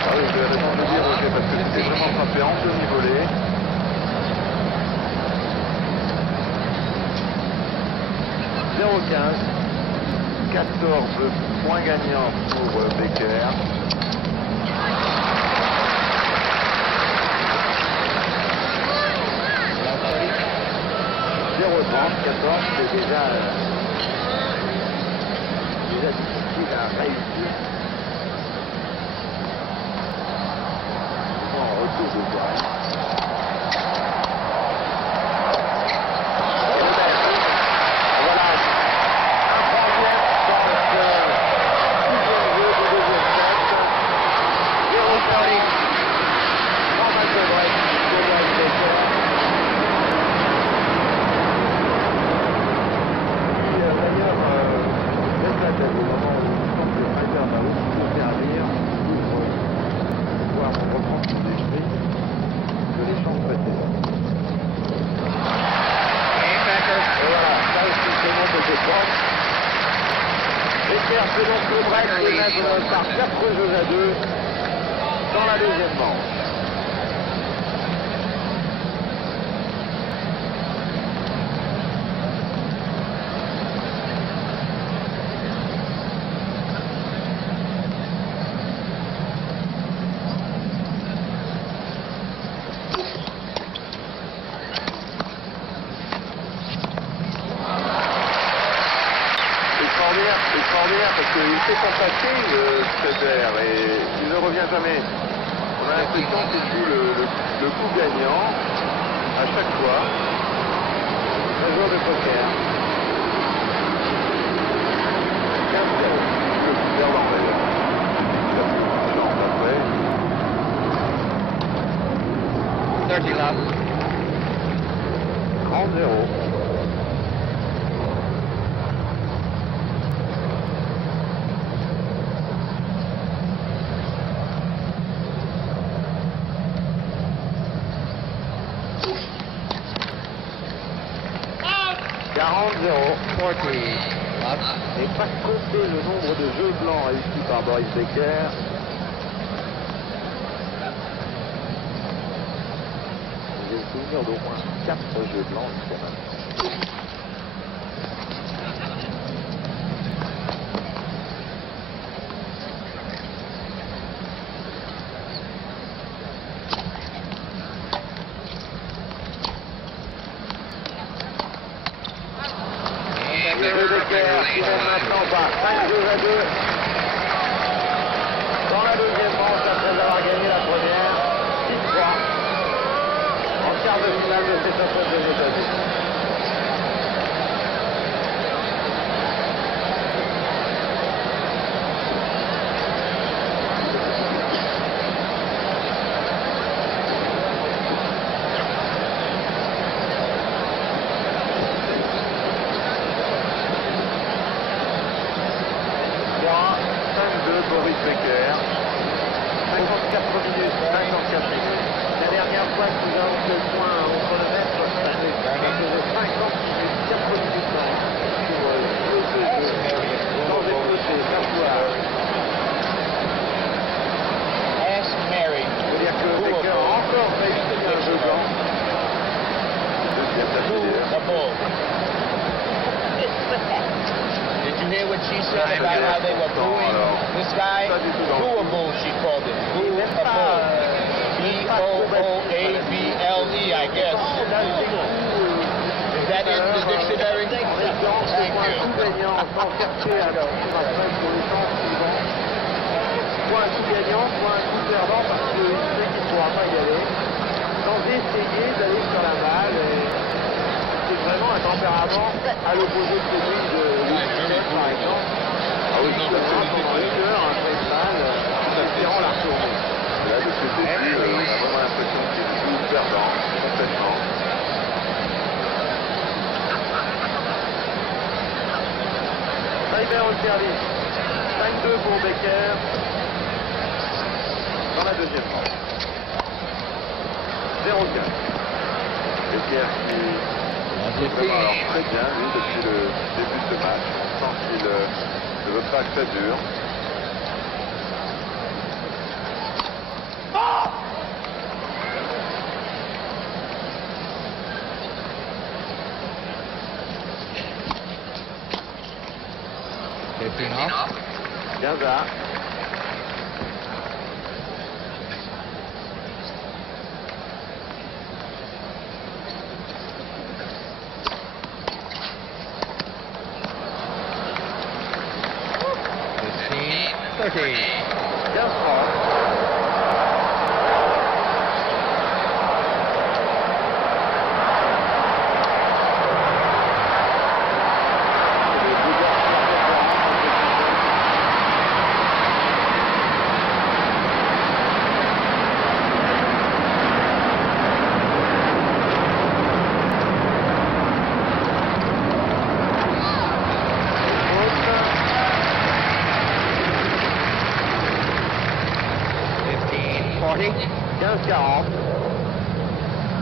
Ah oui, je vais raison de le dire, Roger, parce que c'était vraiment frappé en demi-volée. .015, 14 points gagnants pour Becker. C'est déjà difficile à réussir. En retour de terrain. Voilà, un troisième dans ce sixième jeu du deuxième set. 0-40. Normal de break de Boris Becker. Au moment où je pense que Ryder va aussi servir pour pouvoir reprendre son esprit de l'échange précédent. Et voilà, ça aussi c'est mon côté propre. Becker fait donc le break et mettre par 4 jeux à 2 dans la deuxième manche. Extraordinaire parce qu'il fait son paquet, Schroeder, et il ne revient jamais. On a l'impression qu'il joue le coup gagnant à chaque fois. Un joueur de poker. 15-0. Le coup perdant d'ailleurs. Il a plus de chance après. 30 love. 30-0. Et pas compter le nombre de jeux blancs réussis par Boris Becker. J'ai le souvenir d'au moins 4 jeux blancs jusqu'à maintenant. Qui mène maintenant par 5 jeux à 2 dans la deuxième manche après avoir gagné la première 6-3 en quart de finale de cette Open des États-Unis. Boris Becker, 54 minutes, 54 minutes. La dernière fois que nous avons fait le point au chronomètre, ça faisait 50 minutes, 4 minutes pour le jeu, sans écouter, sans voir. Ask Mary. Ça veut dire que Becker a encore réussi un jeu blanc. The bull. Did you hear what she said about how they were booing this guy? Booable, she called it. Boo a bull. B-O-O-A-B-L-E, I guess. Is that in the dictionary? Thank you. Soit un coup gagnant, soit un coup perdant, parce qu'il sait qu'il ne pourra pas y aller, sans essayer d'aller sur la balle. C'est vraiment un tempérament à l'opposé de celui de Louis, par exemple. Ah oui, pendant une heure, un vrai balle, espérant la retourner. Là, de ce début, on a vraiment l'impression qu'il joue perdant, complètement. Freiberg au service. 5-2 pour Becker dans la deuxième manche. 0-4. Becker qui vraiment alors très bien lui depuis le début de ce match. On sent qu'il ne veut pas que ça dure. Gaza.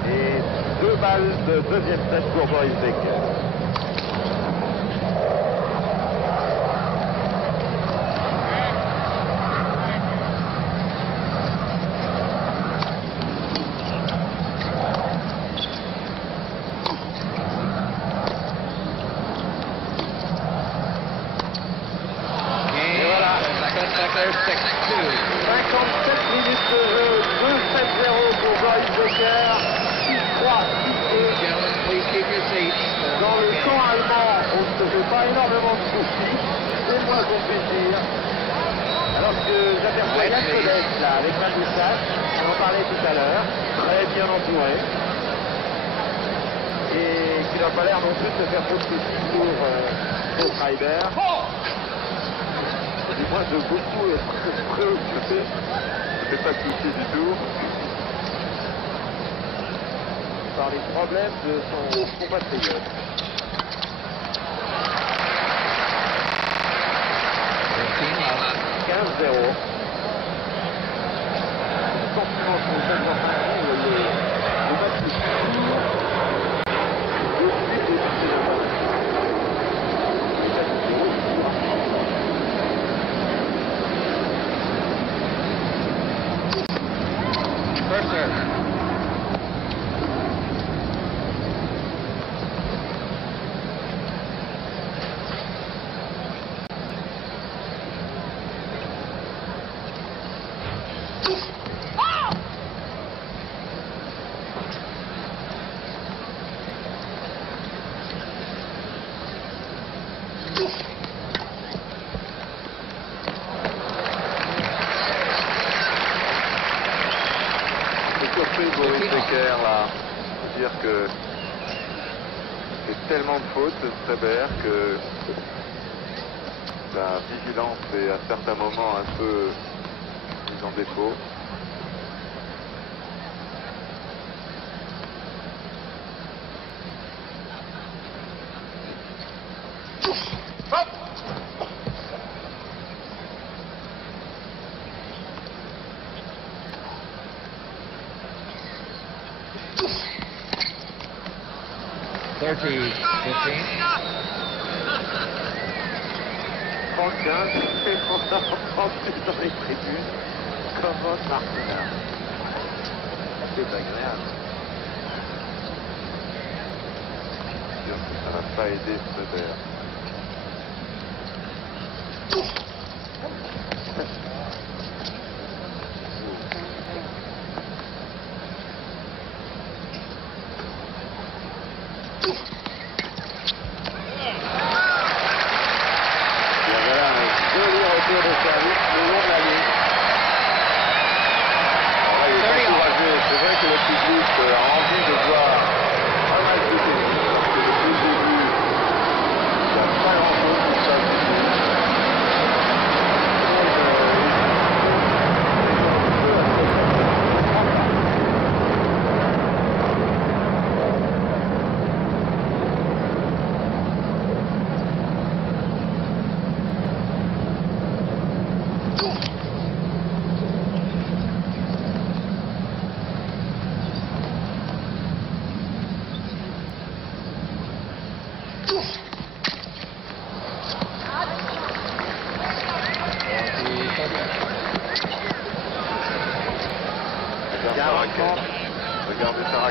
Et 2 balles de deuxième set pour Boris Becker. Et voilà, 57 minutes de jeu, 2-7-0 pour Boris Becker, 6-3, 6-2. Dans le camp allemand, on ne se fait pas énormément de soucis, c'est le moins qu'on puisse dire. Alors que j'aperçois Yann Codes là, avec Madoussach, on en parlait tout à l'heure, très bien entouré. Et qui n'a pas l'air non plus de se faire trop de soucis pour Freiberg. Du moins de beaucoup préoccupé. Ne fait pas de soucis du tout. Par les problèmes de son compatriote. 15-0. Sentiment sur le match est court. Boris Becker là, dire que c'est tellement de fautes Freiberg que la vigilance est à certains moments un peu mise en défaut. Franquin, c'est pour ça dans les tribunes, comme votre Martina. C'est agréable. C'est sûr que ça n'a pas aidé Freiberg.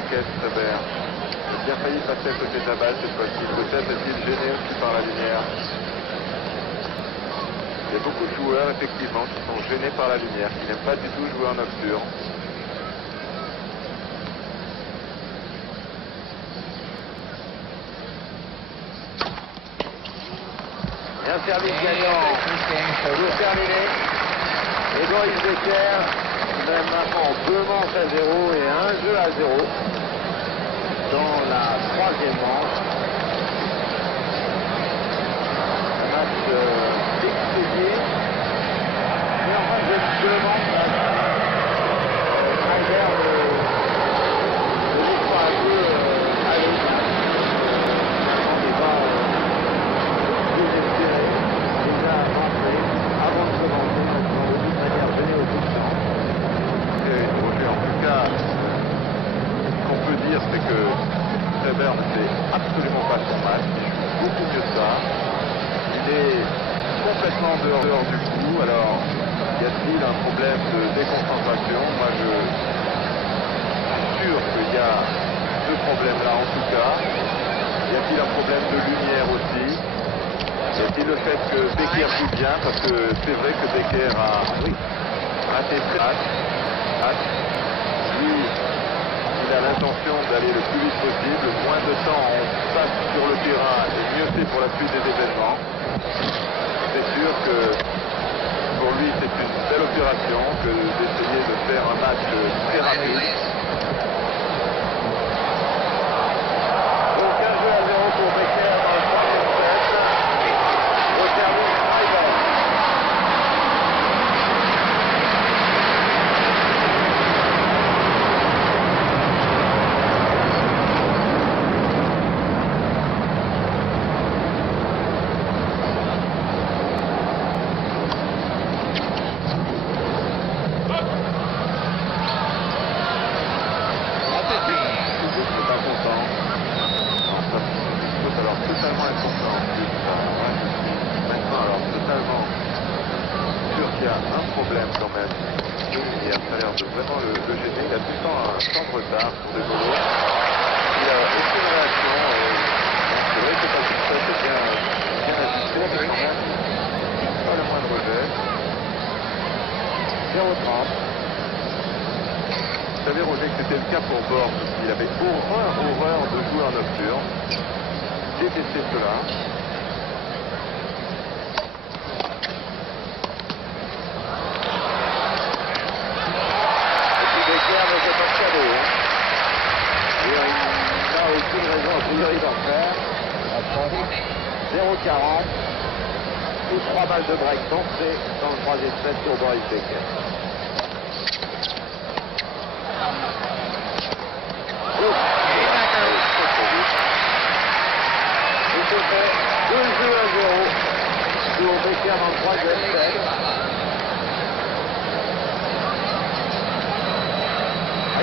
raquette, Faber. Il a bien failli passer à côté de la balle cette fois-ci. Peut-être est-il gêné aussi par la lumière. Il y a beaucoup de joueurs, effectivement, qui sont gênés par la lumière, qui n'aiment pas du tout jouer en nocturne. Et un service gagnant pour terminer. Et Boris Becker mène maintenant 2 manches à 0 et 1 jeu à 0 dans la 3e manche. Un match expédié. Mais enfin, je me demande Ryder de laisse pas un peu aller. On n'est pas désespéré. Déjà rentré avant de commencer. Maintenant, de toute manière, venez au bout de temps. Roger, en tout cas, ce qu'on peut dire, c'est que Faber ne fait absolument pas son match. Il joue beaucoup mieux que ça. Il est complètement dehors du coup. Alors, y a-t-il un problème de déconcentration? Moi, je suis sûr qu'il y a ce problème-là en tout cas. Y a-t-il un problème de lumière aussi? Y a-t-il le fait que Becker joue bien? Parce que c'est vrai que Becker a raté ce match. Lui, il a l'intention d'aller le plus vite possible. Moins de temps on passe sur le terrain et mieux c'est pour la suite des événements. C'est sûr que pour lui c'est une belle opération que d'essayer de faire un match très rapide. Donc 1 jeu à 0 pour Becker dans le 3e set. Au service Ryder. Vous savez, Roger, que c'était le cas pour Borg. Il avait horreur de jouer en nocturne. Détestait cela. Et puis Becker ne fait pas de cadeau. Et il n'a aucune raison a priori d'en faire. 0,40. Ou 3 balles de break dansées dans le 3e set pour Boris Becker. Il se fait 2 jeux à 0 pour Becker dans le 3e set.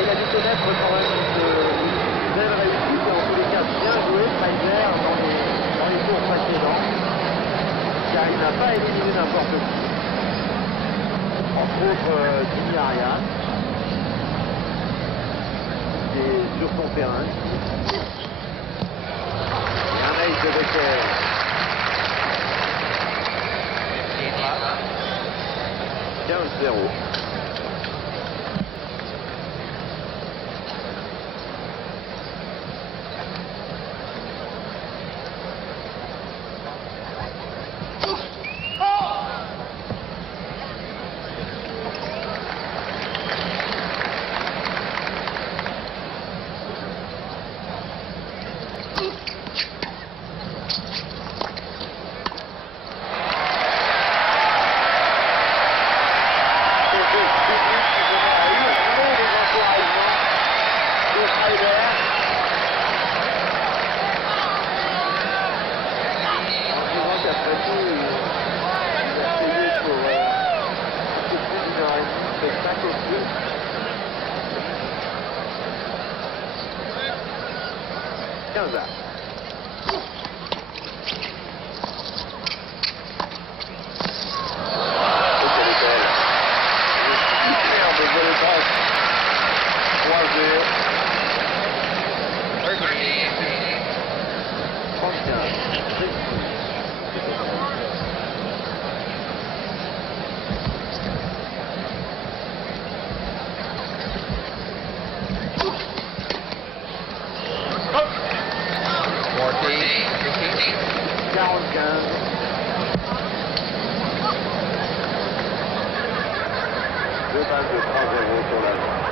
Il a dû connaître quand même une belle réussite et en tous les cas bien joué Ryder dans les tours précédents, car il n'a pas éliminé n'importe qui, entre autres Jimmy Arias, qui est sur son terrain. Et un ace de Becker. 15-0. Deux balles de 3-0 sur la zone.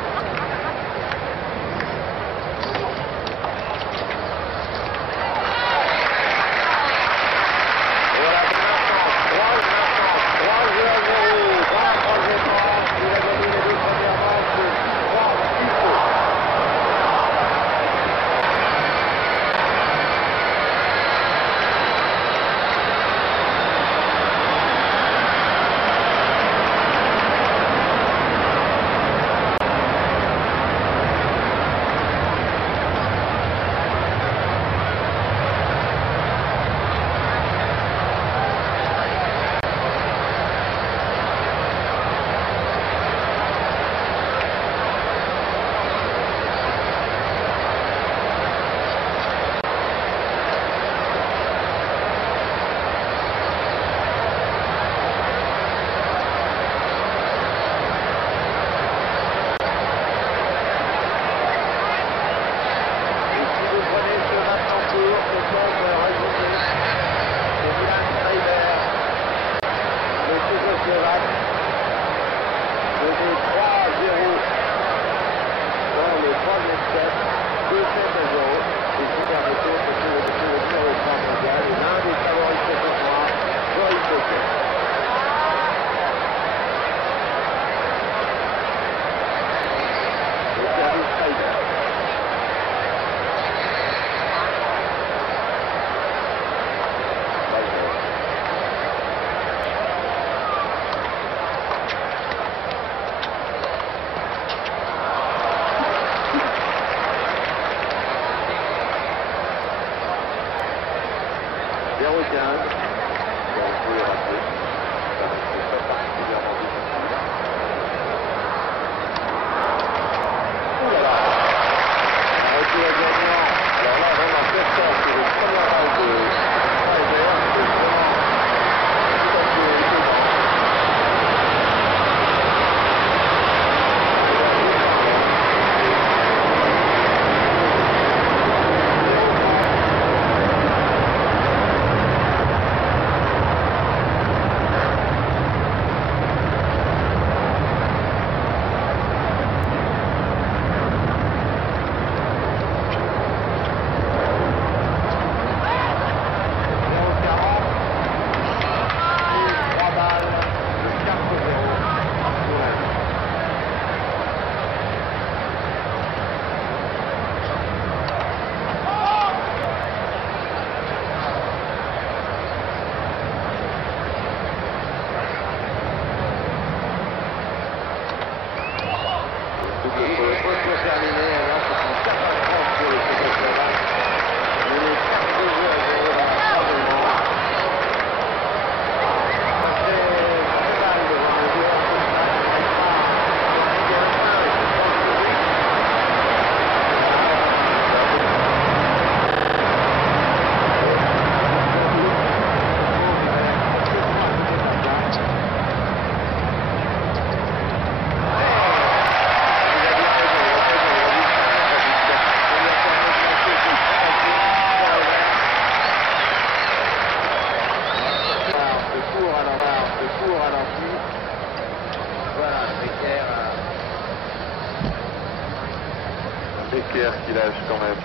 Becker qui lâche quand même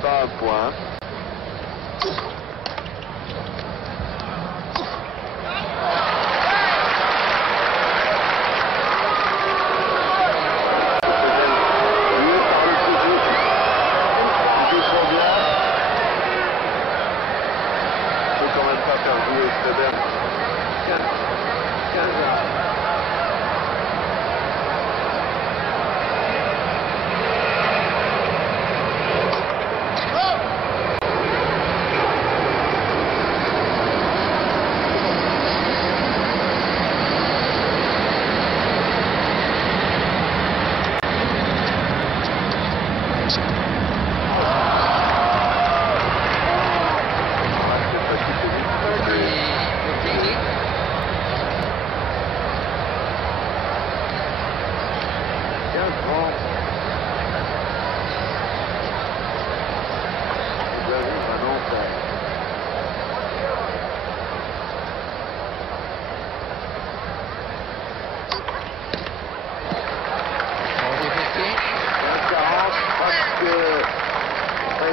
pas un point.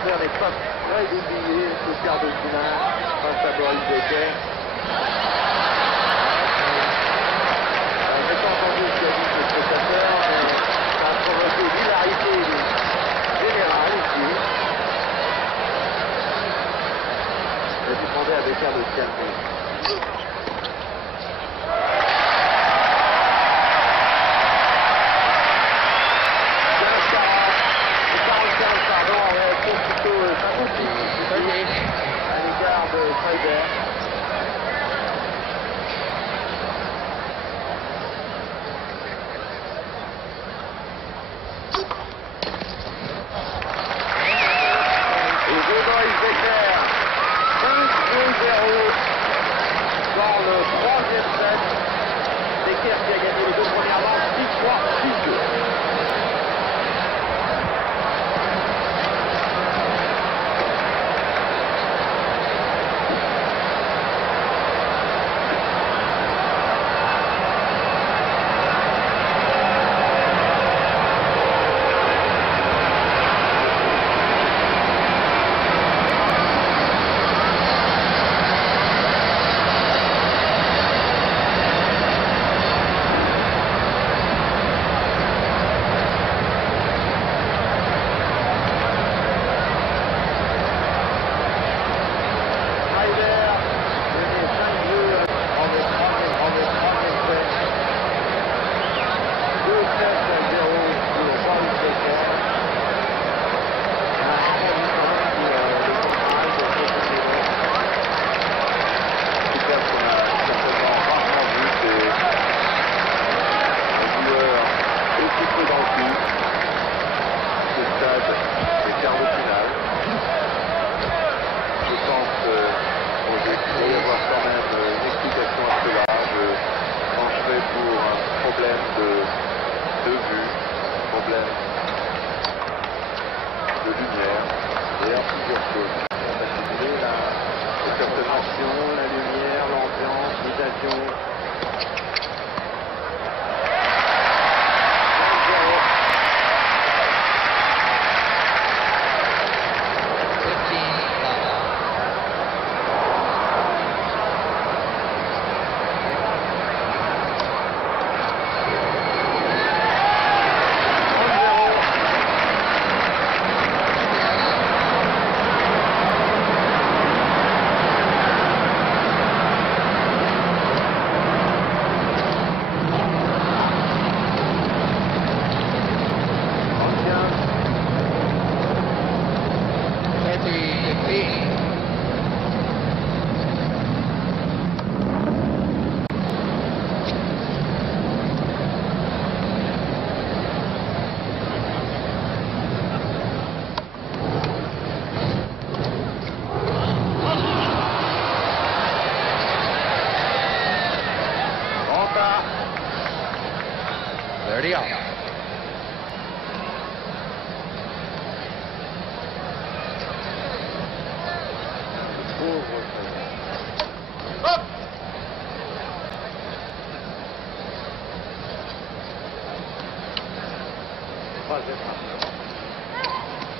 Ryder n'est pas prêt d'oublier ce quart de finale face à Boris Becker. Je n'ai pas entendu ce qu'a dit ce spectateur, mais ça a provoqué une hilarité générale ici. J'ai demandé à Becker de se calmer. À l'égard de Ryder. Et Boris Becker, 5-0 dans le troisième set. Becker qui a gagné les deux premières manches, 6-3, 6-2.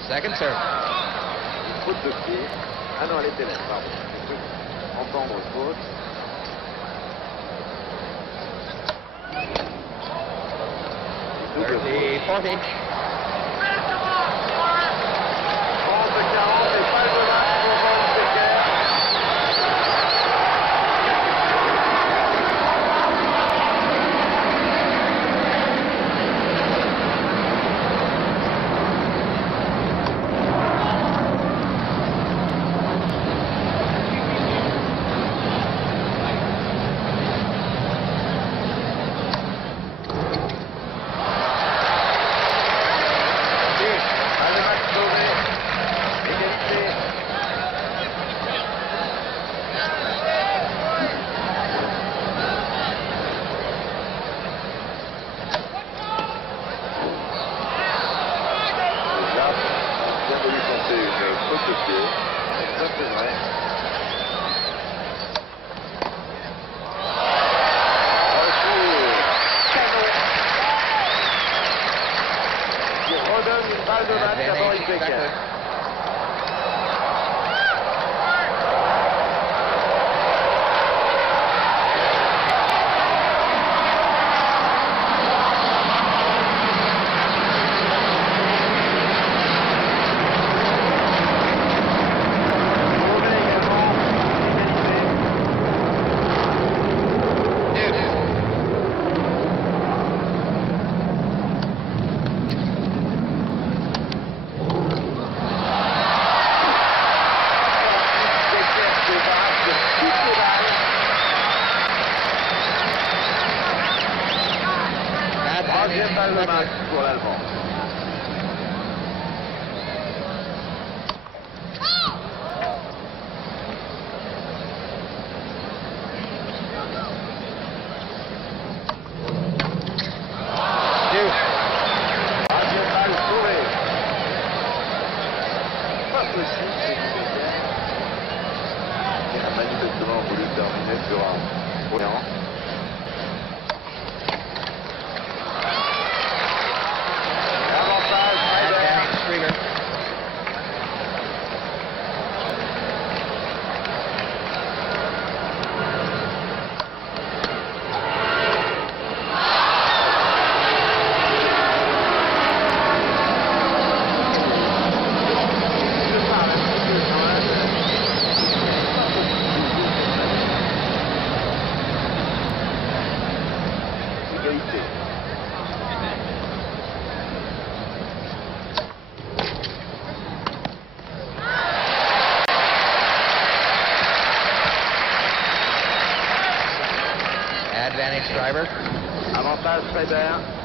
Second serve. Une faute de pied. Ah non, elle était là, pardon. J'ai cru entendre faute. Double faute. 30-40. 30-40 et pas de match pour Boris Becker. redonne une balle de match à Boris Becker. possible, c'est qu'il a manifestement voulu terminer sur un point. Avantage Freiberg. Advantage driver. Avantage Freiberg.